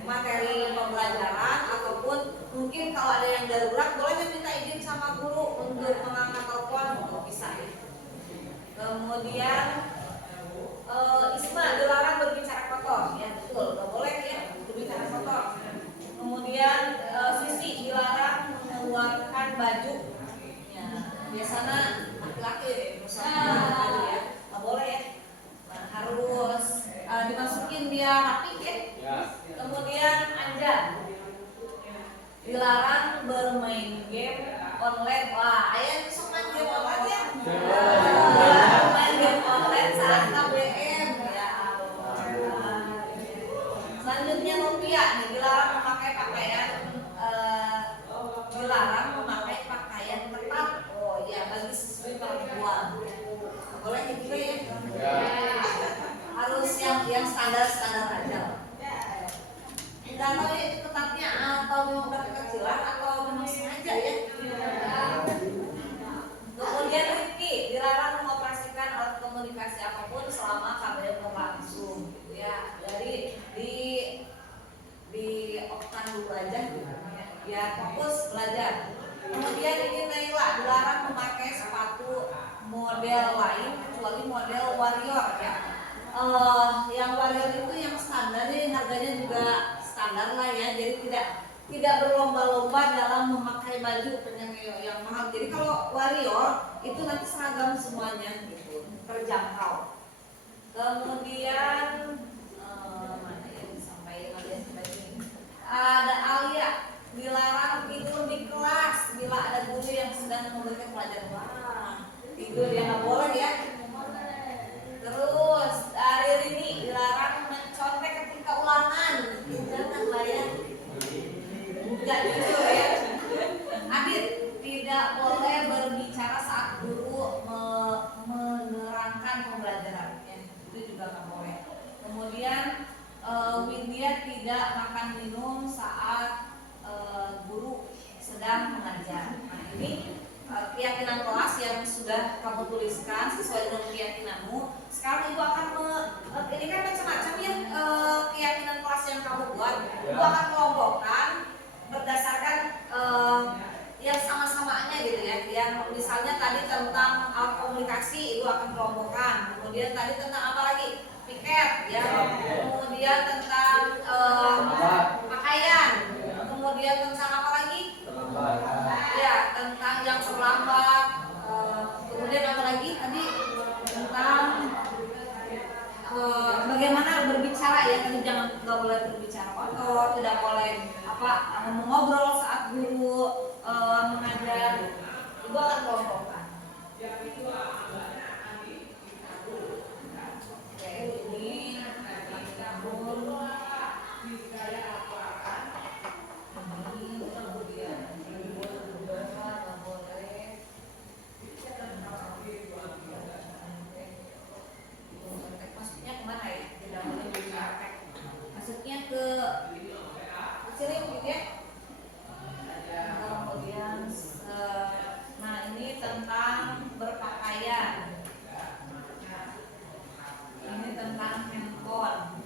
materi pembelajaran, ataupun mungkin kalau ada yang darurat boleh minta izin sama guru untuk mengangkat telepon, untuk bisa ya. Kemudian Isma dilarang berbicara kotor, ya betul, nggak boleh ya berbicara kotor. Kemudian Sisi dilarang mengeluarkan baju, ya, biasanya laki-laki deh, baju ya, nggak boleh ya. Nah, harus dimasukin dia rapi ya. Kemudian Anja dilarang bermain game online. Wah, ayah bisa main game online ya? Main game online saat KBM ya. Selanjutnya Novia nih dilarang memakai pakaian ketat. Oh ya, bagi siswi perempuan. Boleh juga ya? Harus yang standar aja. Nggak tahu ya itu ketatnya atau memang udah kekecilan atau memang sengaja ya. Kemudian Rifki dilarang mengoperasikan alat komunikasi apapun selama KBM berlangsung gitu ya. Jadi di off-kan dulu aja ya, biar fokus belajar. Kemudian ini Naila dilarang memakai sepatu model lain kecuali model Warrior ya. Yang Warrior itu yang standar nih, harganya juga standar lah ya, jadi tidak berlomba-lomba dalam memakai baju yang mahal. Jadi kalau Warrior itu nanti seragam semuanya gitu, terjangkau. Kemudian mana ya sampai ini ada Alia dilarang tidur di kelas bila ada guru yang sedang memberikan pelajaran. Wah, tidur ya nggak boleh ya. Terus dari ini dilarang mencontek ketika ulangan. Jangan lah ya. Enggak jujur ya. Adit tidak boleh berbicara saat guru menerangkan pembelajaran. Ya, itu juga nggak boleh. Kemudian Kemudian Widya tidak makan minum saat guru sedang mengajar. Nah ini keyakinan kelas yang sudah kamu tuliskan sesuai dengan keyakinanmu. Sekarang ibu akan ini kan macam-macam ya keyakinan kelas yang kamu buat. Ibu akan kelompokkan berdasarkan yang sama-samanya gitu ya. Yang misalnya tadi tentang komunikasi ibu akan kelompokkan. Kemudian tadi tentang apa lagi? Piket ya. Kemudian tentang pakaian. Kemudian tentang apa lagi? Ya, tentang yang terlambat. Kemudian apa lagi? Tadi tentang bagaimana berbicara ya. Tadi nggak boleh berbicara kotor, tidak boleh mengobrol saat guru mengajar. Ibu akan kelompokkan. Oke, ini maksudnya kemana ya? Tidak boleh berpraktek. Maksudnya ke sini gitu ya. Kemudian nah ini tentang berpakaian. Ini tentang handphone.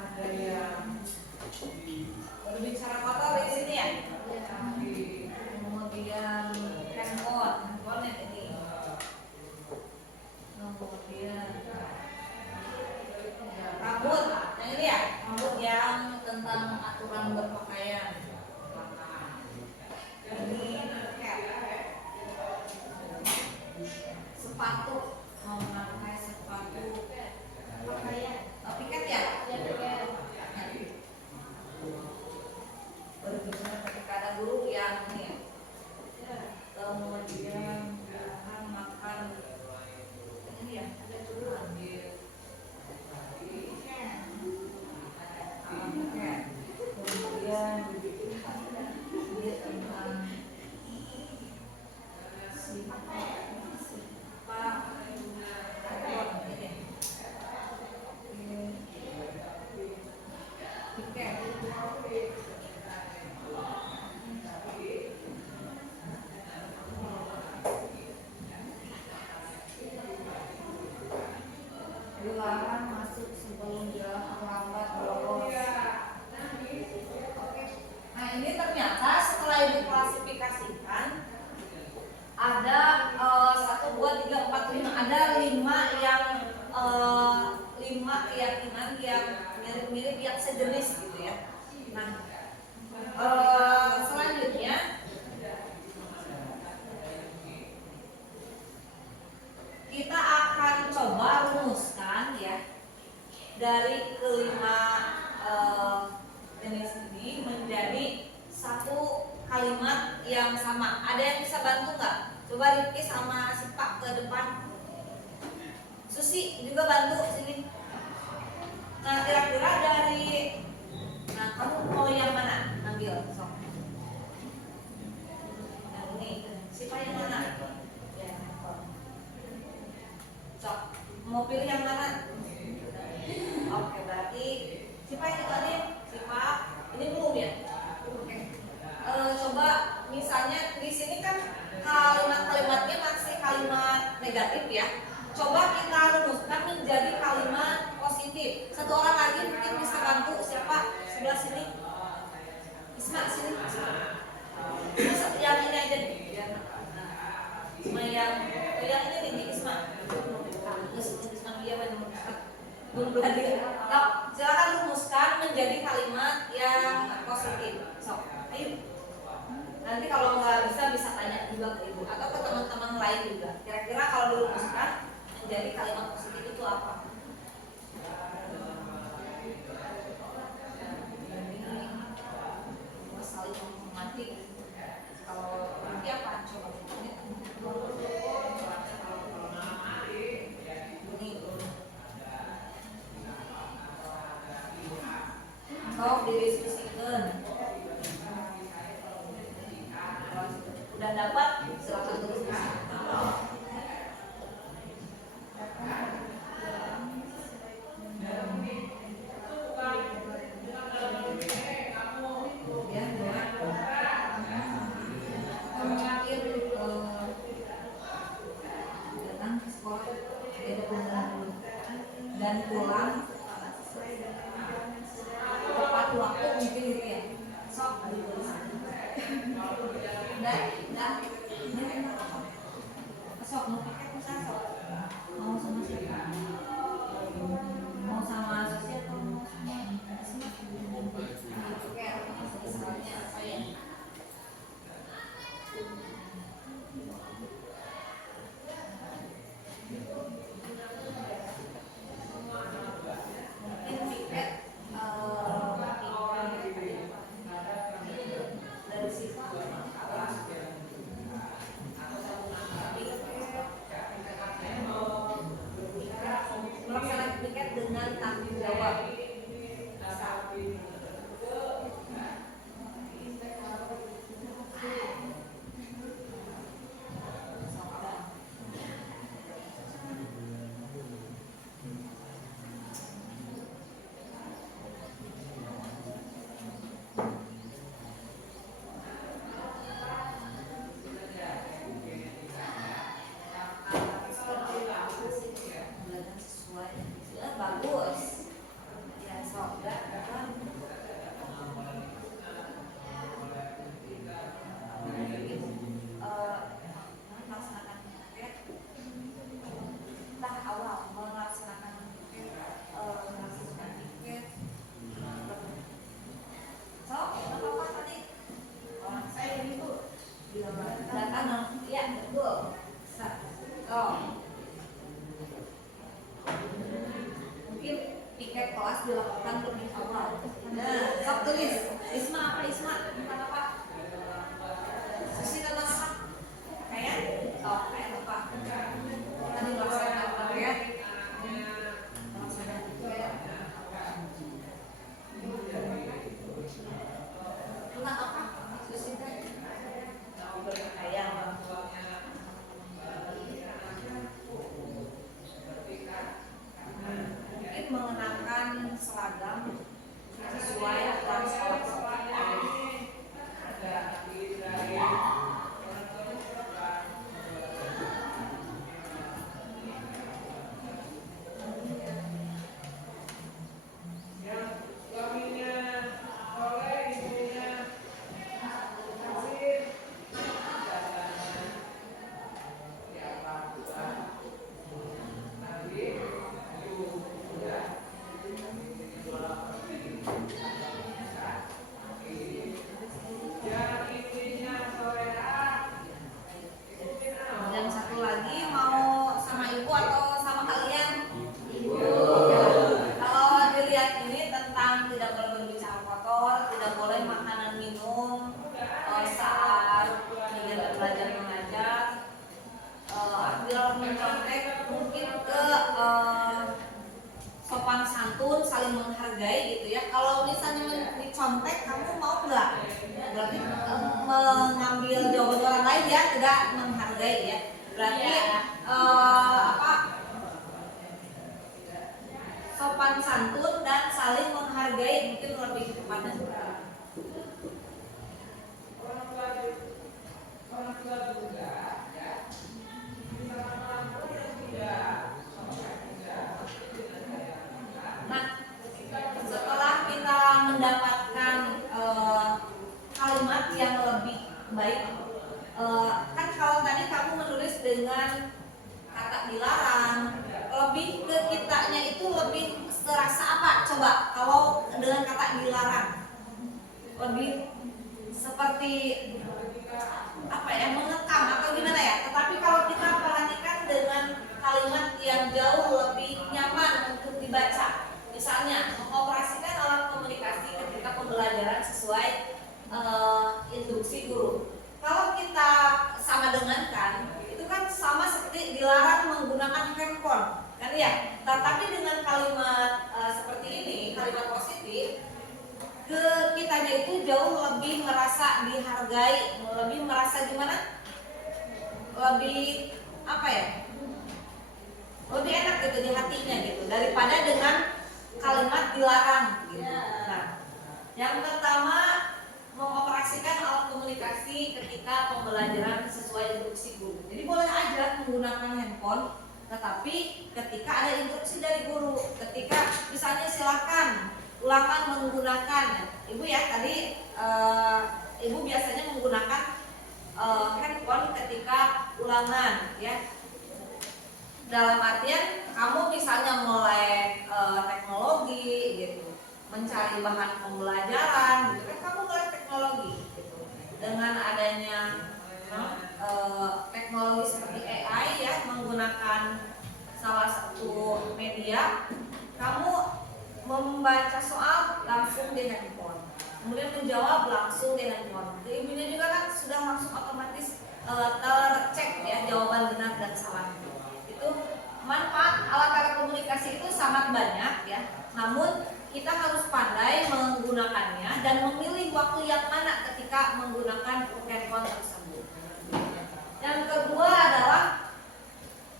Ada yang berbicara kotor di sini ya. Kemudian handphone yang ini. Kemudian rambut, yang ini ya, rambut yang tentang aturan berpakaian. Ini sepatu, mau memakai sepatu pakaian, piket ya? Berbicara ketika ada guru yang ini ya. Kemudian makan ini ya, ada guru ambil. Kemudian dia tentang dilarang masuk sebelum jalan terlambat bolos. Nah ini ternyata setelah diklasifikasikan ada 1, 2, 3, 4, 5 ada 5 yang 5 keyakinan yang mirip-mirip yang sejenis gitu ya. Nah selanjutnya kita akan coba rumuskan ya dari kelima jenis ini menjadi satu kalimat yang sama. Ada yang bisa bantu nggak? Coba Rifki sama si Pak ke depan. Susi juga bantu sini. Nah kira-kira dari, nah kamu mau yang mana? Ambil sok. Nah ini si Pak yang mana? Ya. Sok. Mau pilih yang mana? Oke berarti si Pak yang tadi, si Pak ini belum ya? Oke. Coba misalnya di sini kan kalimat-kalimatnya masih kalimat negatif ya. Coba kita rumuskan menjadi kalimat positif. Satu orang lagi mungkin bisa bantu. Siapa? Sebelah sini. Isma sini. Yang ini aja nih. Isma yang ini nih Isma. Terus Isma dia belum hadir. Silakan rumuskan menjadi kalimat yang positif. So, ayo. Nanti kalau nggak bisa tanya juga ke ibu atau ke teman-teman lain juga. Kira-kira kalau dirumuskan menjadi kalimat positif itu apa? Ini saling menghormati. Kalau nanti apa? Coba ini. Atau didiskusikan. betul. Oh. Mungkin tiket kelas dilakukan lebih awal. Nah, sok tulis. Isma apa Isma? Bukan apa? Sisi nama apa? Kayak? Oh, kayak apa? Tadi melaksanakan apa ya? Melaksanakan kayak. Tentang apa? Sisi kayak. Berkayang. Mungkin mengenakan seragam sesuai aturan sekolah. Dan satu lagi mau sama ibu atau sama kalian? Ibu. Kalau dilihat ini tentang tidak boleh berbicara kotor, tidak boleh makanan minum saat kegiatan belajar mengajar, tidak mencontek, mungkin ke sopan santun, saling menghargai gitu ya. Kalau misalnya dicontek, kamu mau nggak? Berarti mengambil jawaban orang lain ya, tidak menghargai ya. Berarti sopan santun dan saling menghargai mungkin lebih tepatnya seperti itu. Nah, setelah kita mendapatkan kalimat yang lebih baik, kan kalau tadi kamu menulis dengan kata dilarang, lebih ke kitanya itu lebih serasa apa? Coba kalau dengan kata dilarang, lebih seperti apa ya, mengekang atau gimana ya? Tetapi kalau kita perhatikan dengan kalimat yang jauh lebih nyaman untuk dibaca, misalnya mengoperasikan alat komunikasi ketika pembelajaran sesuai instruksi guru. Kalau kita sama dengankan, itu kan sama seperti dilarang menggunakan handphone, kan ya? Tetapi dengan kalimat seperti ini, kalimat positif, ke kitanya itu jauh lebih merasa dihargai, lebih merasa gimana? Lebih apa ya? Lebih enak gitu di hatinya gitu daripada dengan kalimat dilarang gitu. Nah, yang pertama mengoperasikan alat komunikasi ketika pembelajaran sesuai instruksi guru. Jadi boleh aja menggunakan handphone, tetapi ketika ada instruksi dari guru, ketika misalnya silakan ulangan menggunakan, ibu ya tadi ibu biasanya menggunakan handphone ketika ulangan ya. Dalam artian kamu misalnya mulai teknologi gitu, mencari bahan pembelajaran gitu kan, kamu mulai teknologi gitu. Dengan adanya teknologi seperti AI ya, menggunakan salah satu media, kamu membaca soal langsung di handphone, kemudian menjawab langsung di handphone. Ibunya juga kan sudah langsung otomatis tercek ya jawaban benar dan salah. Itu manfaat alat komunikasi itu sangat banyak ya. Namun kita harus pandai menggunakannya dan memilih waktu yang mana ketika menggunakan handphone tersebut. Yang kedua adalah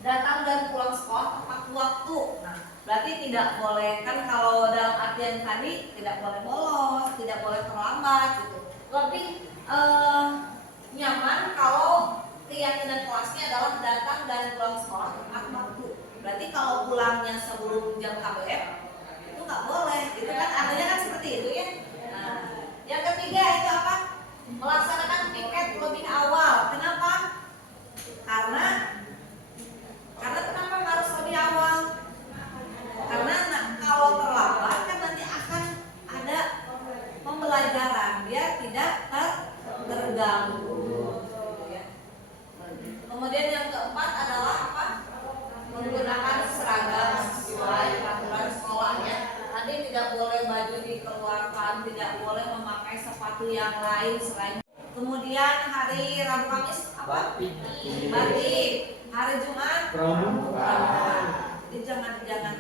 datang dan pulang sekolah tepat waktu. Nah, berarti tidak boleh, kan kalau dalam artian tadi tidak boleh bolos, tidak boleh terlambat gitu. Lebih nyaman kalau keyakinan kelasnya adalah datang dan pulang sekolah tepat waktu. Berarti kalau pulangnya sebelum jam KBM itu nggak boleh, itu kan artinya kan seperti itu ya. Nah, yang ketiga itu apa? Melaksanakan piket lebih awal. Kenapa? Karena kenapa harus lebih awal? Karena kalau terlambat kan nanti akan ada pembelajaran, dia tidak terganggu. Batik. Hari Jumat jangan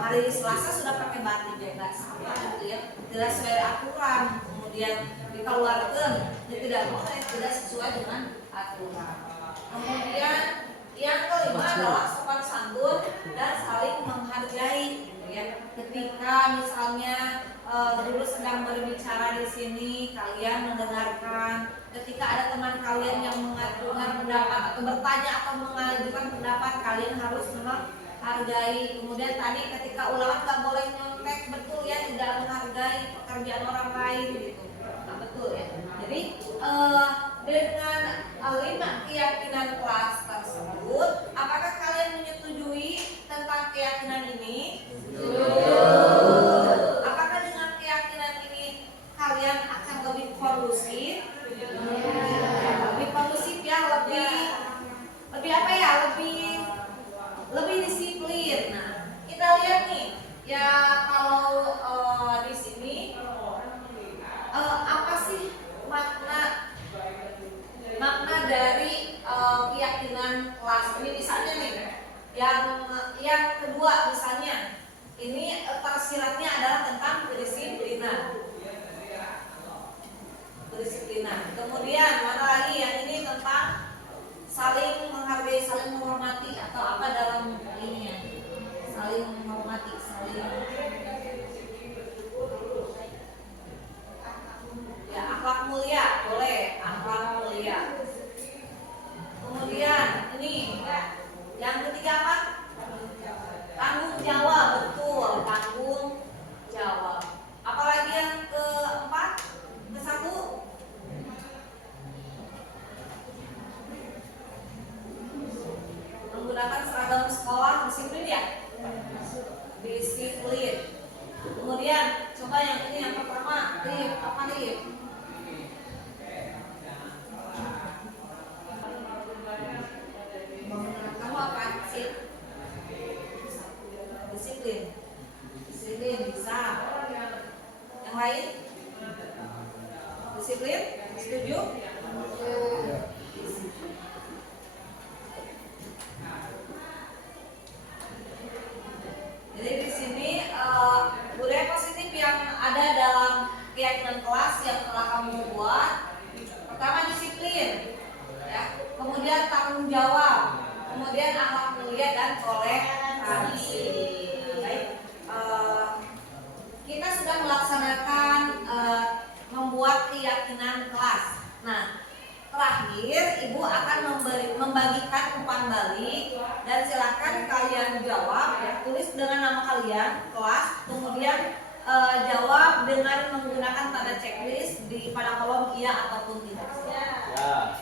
hari Selasa sudah pakai batik ya, nggak sama gitu ya, tidak sesuai aturan, kemudian dikeluarkan tidak boleh, tidak sesuai dengan aturan. Kemudian yang kelima adalah sopan santun dan saling menghargai gitu ya. Ketika misalnya guru sedang berbicara di sini, kalian mendengarkan. Ketika ada teman kalian yang mengajukan pendapat atau bertanya atau mengajukan pendapat, kalian harus menghargai. Kemudian tadi ketika ulangan nggak boleh nyontek, betul ya, tidak menghargai pekerjaan orang lain gitu. Nah, betul ya. Jadi dengan 5 keyakinan kelas tersebut, apakah kalian menyetujui tentang keyakinan ini? Apakah dengan keyakinan ini kalian akan lebih kondusif? Lebih kondusif ya, lebih apa ya? Lebih disiplin. Nah, kita lihat nih, ya kalau di sini apa sih makna dari keyakinan kelas ini? Misalnya nih, yang kedua misalnya, ini tersiratnya adalah tentang kedisiplinan. Kemudian mana lagi yang ini tentang saling menghargai, saling menghormati, atau apa dalam ini ya? Saling menghormati, ya, akhlak mulia, boleh, akhlak mulia. Kemudian ini yang ketiga apa? Tanggung jawab, betul, tanggung jawab. Apalagi yang keempat, ke-1? Menggunakan seragam sekolah, disiplin ya? Disiplin. Kemudian coba yang ini yang pertama, apa nih? Kamu apa sih? Disiplin bisa. Yang lain? Disiplin? Setuju? Jadi di sini budaya positif yang ada dalam keyakinan kelas yang telah kamu buat, pertama disiplin, ya. Kemudian tanggung jawab, kemudian akhlak mulia dan toleransi. Baik, kita sudah melaksanakan membuat keyakinan kelas. Nah, terakhir Ibu akan membagikan umpan balik dan silakan kalian jawab ya, tulis dengan nama kalian, kelas, kemudian jawab dengan menggunakan tanda checklist pada kolom iya ataupun tidak. Ya.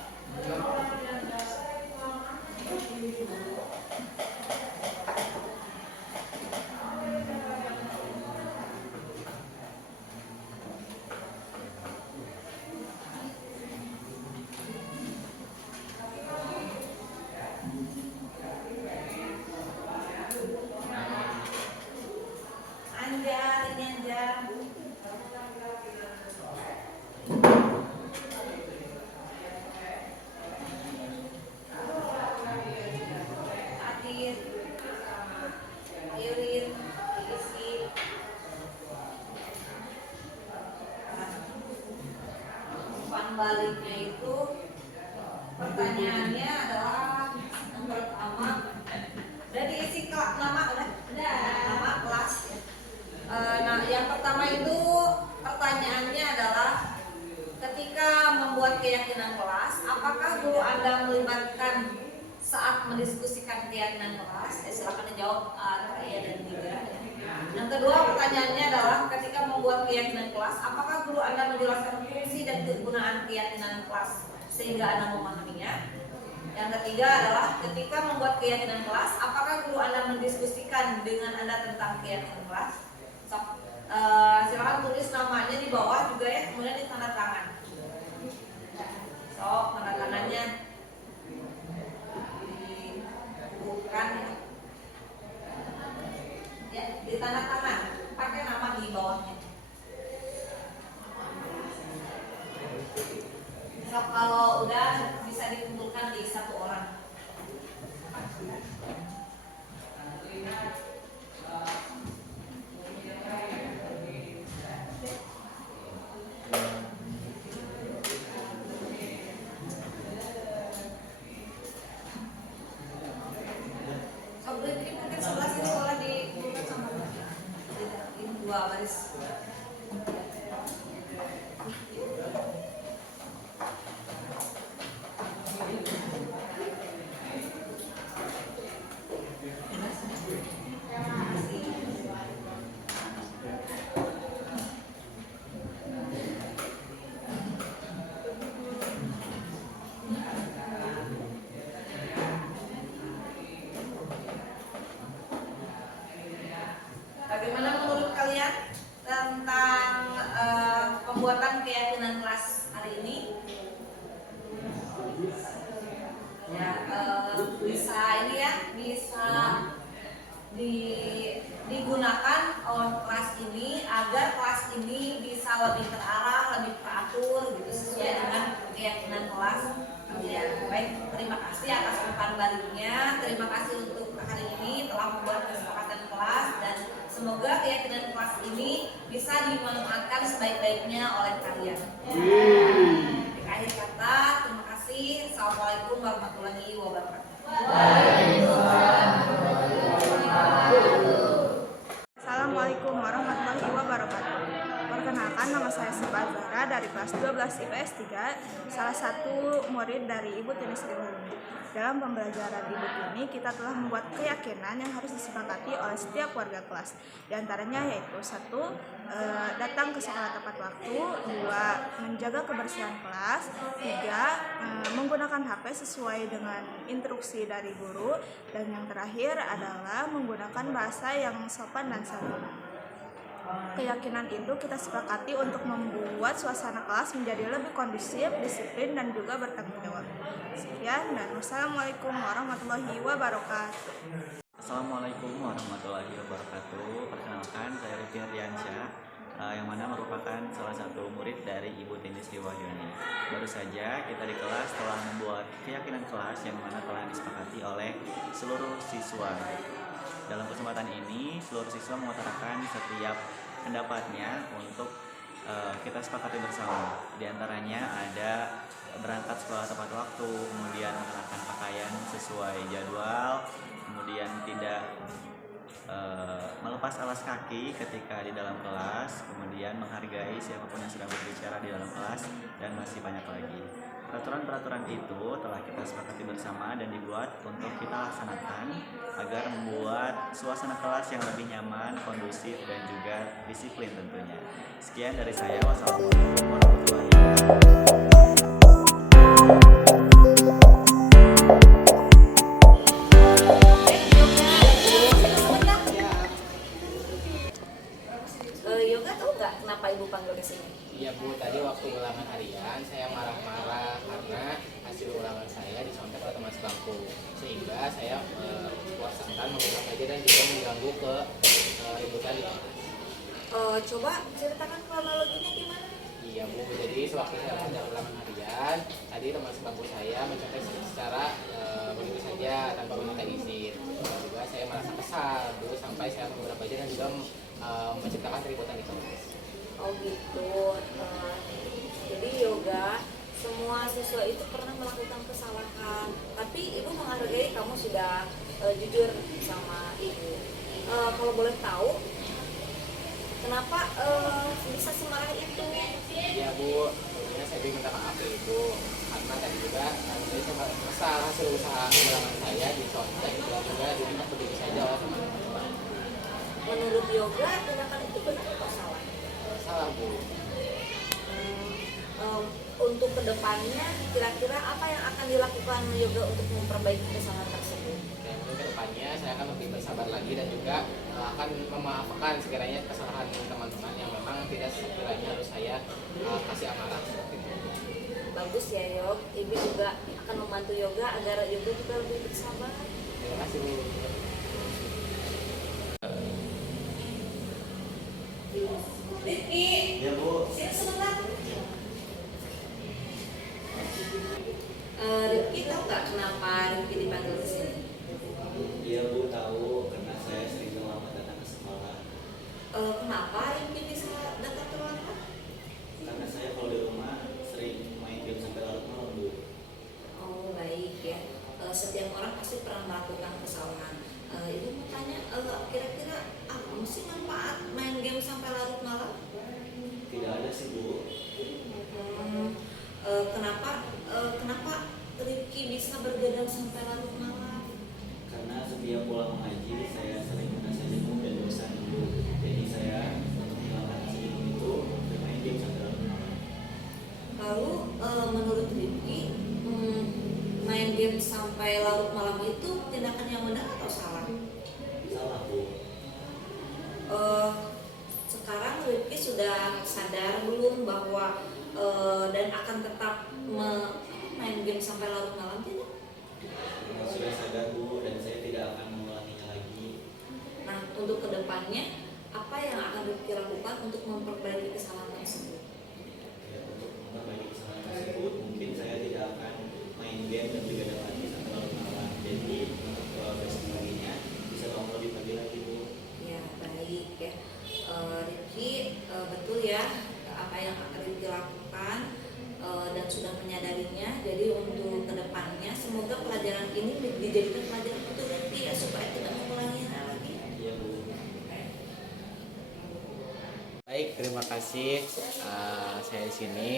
Baliknya itu pertanyaannya adalah yang pertama, udah diisi nama, udah nama kelas. Nah, yang pertama itu pertanyaannya adalah ketika membuat keyakinan kelas, apakah guru Anda melibatkan saat mendiskusikan keyakinan kelas? Silakan dijawab iya dan tidak. Yang kedua pertanyaannya adalah ketika membuat keyakinan kelas, apakah guru Anda menjelaskan fungsi dan kegunaan keyakinan kelas sehingga Anda memahaminya? Yang ketiga adalah ketika membuat keyakinan kelas, apakah guru Anda mendiskusikan dengan Anda tentang keyakinan kelas? Silakan tulis namanya di bawah juga ya, kemudian di tanda tangan. Tanda tangannya bukan ya, di tanda tangan, pakai nama di bawahnya. So, kalau udah bisa dikumpulkan bukan di satu orang. Jadi mungkin sebelah sini boleh dibuka sama ini dua baris. Bagaimana menurut kalian tentang pembuatan keyakinan kelas hari ini? Ya, bisa ini ya, bisa digunakan oleh kelas ini agar kelas ini bisa lebih terarah, lebih teratur gitu sesuai dengan keyakinan kelas. Ya, baik, terima kasih atas umpan baliknya. Terima kasih untuk hari ini telah membuat kesepakatan kelas dan semoga keyakinan kelas ini bisa dimanfaatkan sebaik-baiknya oleh kalian. Di akhir kata, terima kasih. Assalamualaikum warahmatullahi wabarakatuh. Assalamualaikum warahmatullahi wabarakatuh. Perkenalkan, nama saya Siva Zahra dari kelas 12 IPS 3, salah satu murid dari Ibu Tini Sri Wahyuni. Dalam pembelajaran Ibu Tini, kita telah membuat keyakinan yang harus disepakati oleh setiap warga kelas. Di antaranya yaitu 1. Datang ke sekolah tepat waktu. 2. Menjaga kebersihan kelas. 3. Menggunakan HP sesuai dengan instruksi dari guru. Dan yang terakhir adalah menggunakan bahasa yang sopan dan santun. Keyakinan itu kita sepakati untuk membuat suasana kelas menjadi lebih kondusif, disiplin, dan juga bertanggung jawab. Sekian dan wassalamualaikum warahmatullahi wabarakatuh. Assalamualaikum warahmatullahi wabarakatuh. Perkenalkan, saya Rifki Ardiansyah, yang mana merupakan salah satu murid dari Ibu Tini Sri Wahyuni. Baru saja kita di kelas telah membuat keyakinan kelas yang mana telah disepakati oleh seluruh siswa. Dalam kesempatan ini, seluruh siswa mengutarakan setiap pendapatnya untuk kita sepakati bersama. Di antaranya ada berangkat sekolah tepat waktu, kemudian mengenakan pakaian sesuai jadwal, kemudian tidak melepas alas kaki ketika di dalam kelas, kemudian menghargai siapapun yang sedang berbicara di dalam kelas, dan masih banyak lagi. Peraturan-peraturan itu telah kita sepakati bersama dan dibuat untuk kita laksanakan agar membuat suasana kelas yang lebih nyaman, kondusif, dan juga disiplin tentunya. Sekian dari saya. Wassalamualaikum warahmatullahi Yoga tahu nggak kenapa ibu panggil ke sini? Iya Bu, tadi waktu ulangan harian saya marah-marah karena hasil ulangan saya disontek oleh teman sebangku, sehingga saya puaskan mengulang aja dan juga mengganggu ke ributan di kelas. Coba ceritakan kronologinya gimana? Iya Bu, jadi sewaktu saya mengerjakan ulangan harian, tadi teman sebangku saya mencontek secara begitu saja tanpa meminta izin. Dan juga saya merasa kesal dulu sampai saya beberapa aja dan juga menciptakan keributan di kelas. Oh gitu. Jadi yoga, semua siswa itu pernah melakukan kesalahan, tapi ibu menghargai kamu sudah jujur sama ibu. Kalau boleh tahu, kenapa bisa semarah itu? Iya Bu, sebelumnya saya minta maaf ke ibu karena tadi juga saya sempat kesal hasil usaha ulangan saya dicontek dan juga diminta begitu saja oleh teman-teman. Menurut yoga, tindakan itu benar atau salah? Salah Bu. Untuk kedepannya, kira-kira apa yang akan dilakukan yoga untuk memperbaiki kesalahan tersebut? Ya, mungkin kedepannya saya akan lebih bersabar lagi dan juga akan memaafkan sekiranya kesalahan teman-teman yang memang tidak sekiranya harus saya kasih amarah seperti itu. Bagus ya Yog, ibu juga akan membantu yoga agar yoga juga lebih bersabar. Terima kasih Bu. Rifki, Ya Bu. sini sebentar. Rifki tahu nggak kenapa Rifki dipanggil ke sini? Iya Bu, tahu karena saya sering lama datang ke sekolah. Kenapa Rifki bisa datang terlambat? Karena saya kalau di rumah sering main game sampai larut malam Bu. Oh baik ya. Setiap orang pasti pernah melakukan kesalahan. Ibu mau tanya, kira-kira apa sih manfaat main game sampai larut malam? Tidak ada sih Bu. Kenapa Rifki bisa bergadang sampai larut malam? Karena setiap pulang mengaji saya sering merasa jenuh dan bosan Bu. Jadi saya untuk menghilangkan rasa jenuh itu bermain game sampai larut malam. Lalu menurut Rifki, main game sampai larut malam itu tindakan yang benar atau salah? Salah Bu. Sekarang Rifki sudah sadar belum bahwa dan akan tetap main game sampai larut malam tidak? Sudah sadar Bu dan saya tidak akan mengulanginya lagi. Nah, untuk kedepannya apa yang akan Rifki lakukan untuk memperbaiki kesalahan tersebut? Ya, untuk memperbaiki kesalahan tersebut mungkin saya tidak akan main game dan begadang lagi sampai larut malam. Jadi untuk besok paginya bisa bangun lebih pagi lagi Bu. Ya baik ya. Rifki betul ya apa yang akan Rifki lakukan dan sudah menyadarinya. Jadi untuk kedepannya semoga pelajaran ini dijadikan pelajaran untuk Rifki ya supaya tidak mengulanginya lagi. Iya Bu. Baik, terima kasih. Saya di sini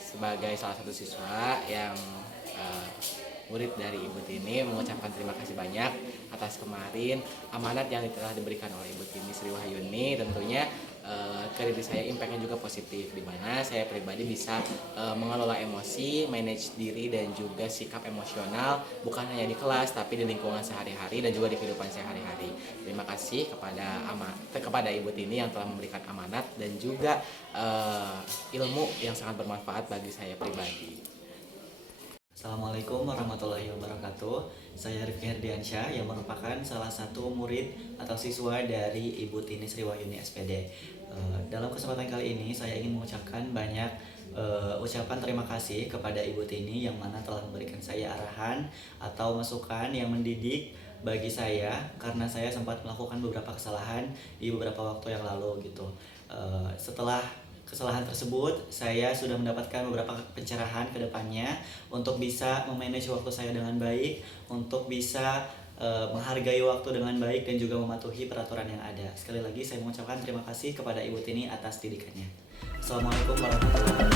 sebagai salah satu siswa yang murid dari Ibu Tini mengucapkan terima kasih banyak atas kemarin amanat yang telah diberikan oleh Ibu Tini Sri Wahyuni. Tentunya ke diri saya impactnya juga positif, di mana saya pribadi bisa mengelola emosi, manage diri dan juga sikap emosional bukan hanya di kelas tapi di lingkungan sehari-hari dan juga di kehidupan sehari-hari. Terima kasih kepada Ibu Tini yang telah memberikan amanat dan juga ilmu yang sangat bermanfaat bagi saya pribadi. Assalamualaikum warahmatullahi wabarakatuh. Saya Rifki Herdiansyah yang merupakan salah satu murid atau siswa dari Ibu Tini Sri Wahyuni SPD. Dalam kesempatan kali ini saya ingin mengucapkan banyak ucapan terima kasih kepada Ibu Tini yang mana telah memberikan saya arahan atau masukan yang mendidik bagi saya karena saya sempat melakukan beberapa kesalahan di beberapa waktu yang lalu gitu. Setelah kesalahan tersebut, saya sudah mendapatkan beberapa pencerahan ke depannya untuk bisa memanage waktu saya dengan baik, untuk bisa menghargai waktu dengan baik dan juga mematuhi peraturan yang ada. Sekali lagi saya mengucapkan terima kasih kepada Ibu Tini atas didikannya. Assalamualaikum warahmatullahi wabarakatuh.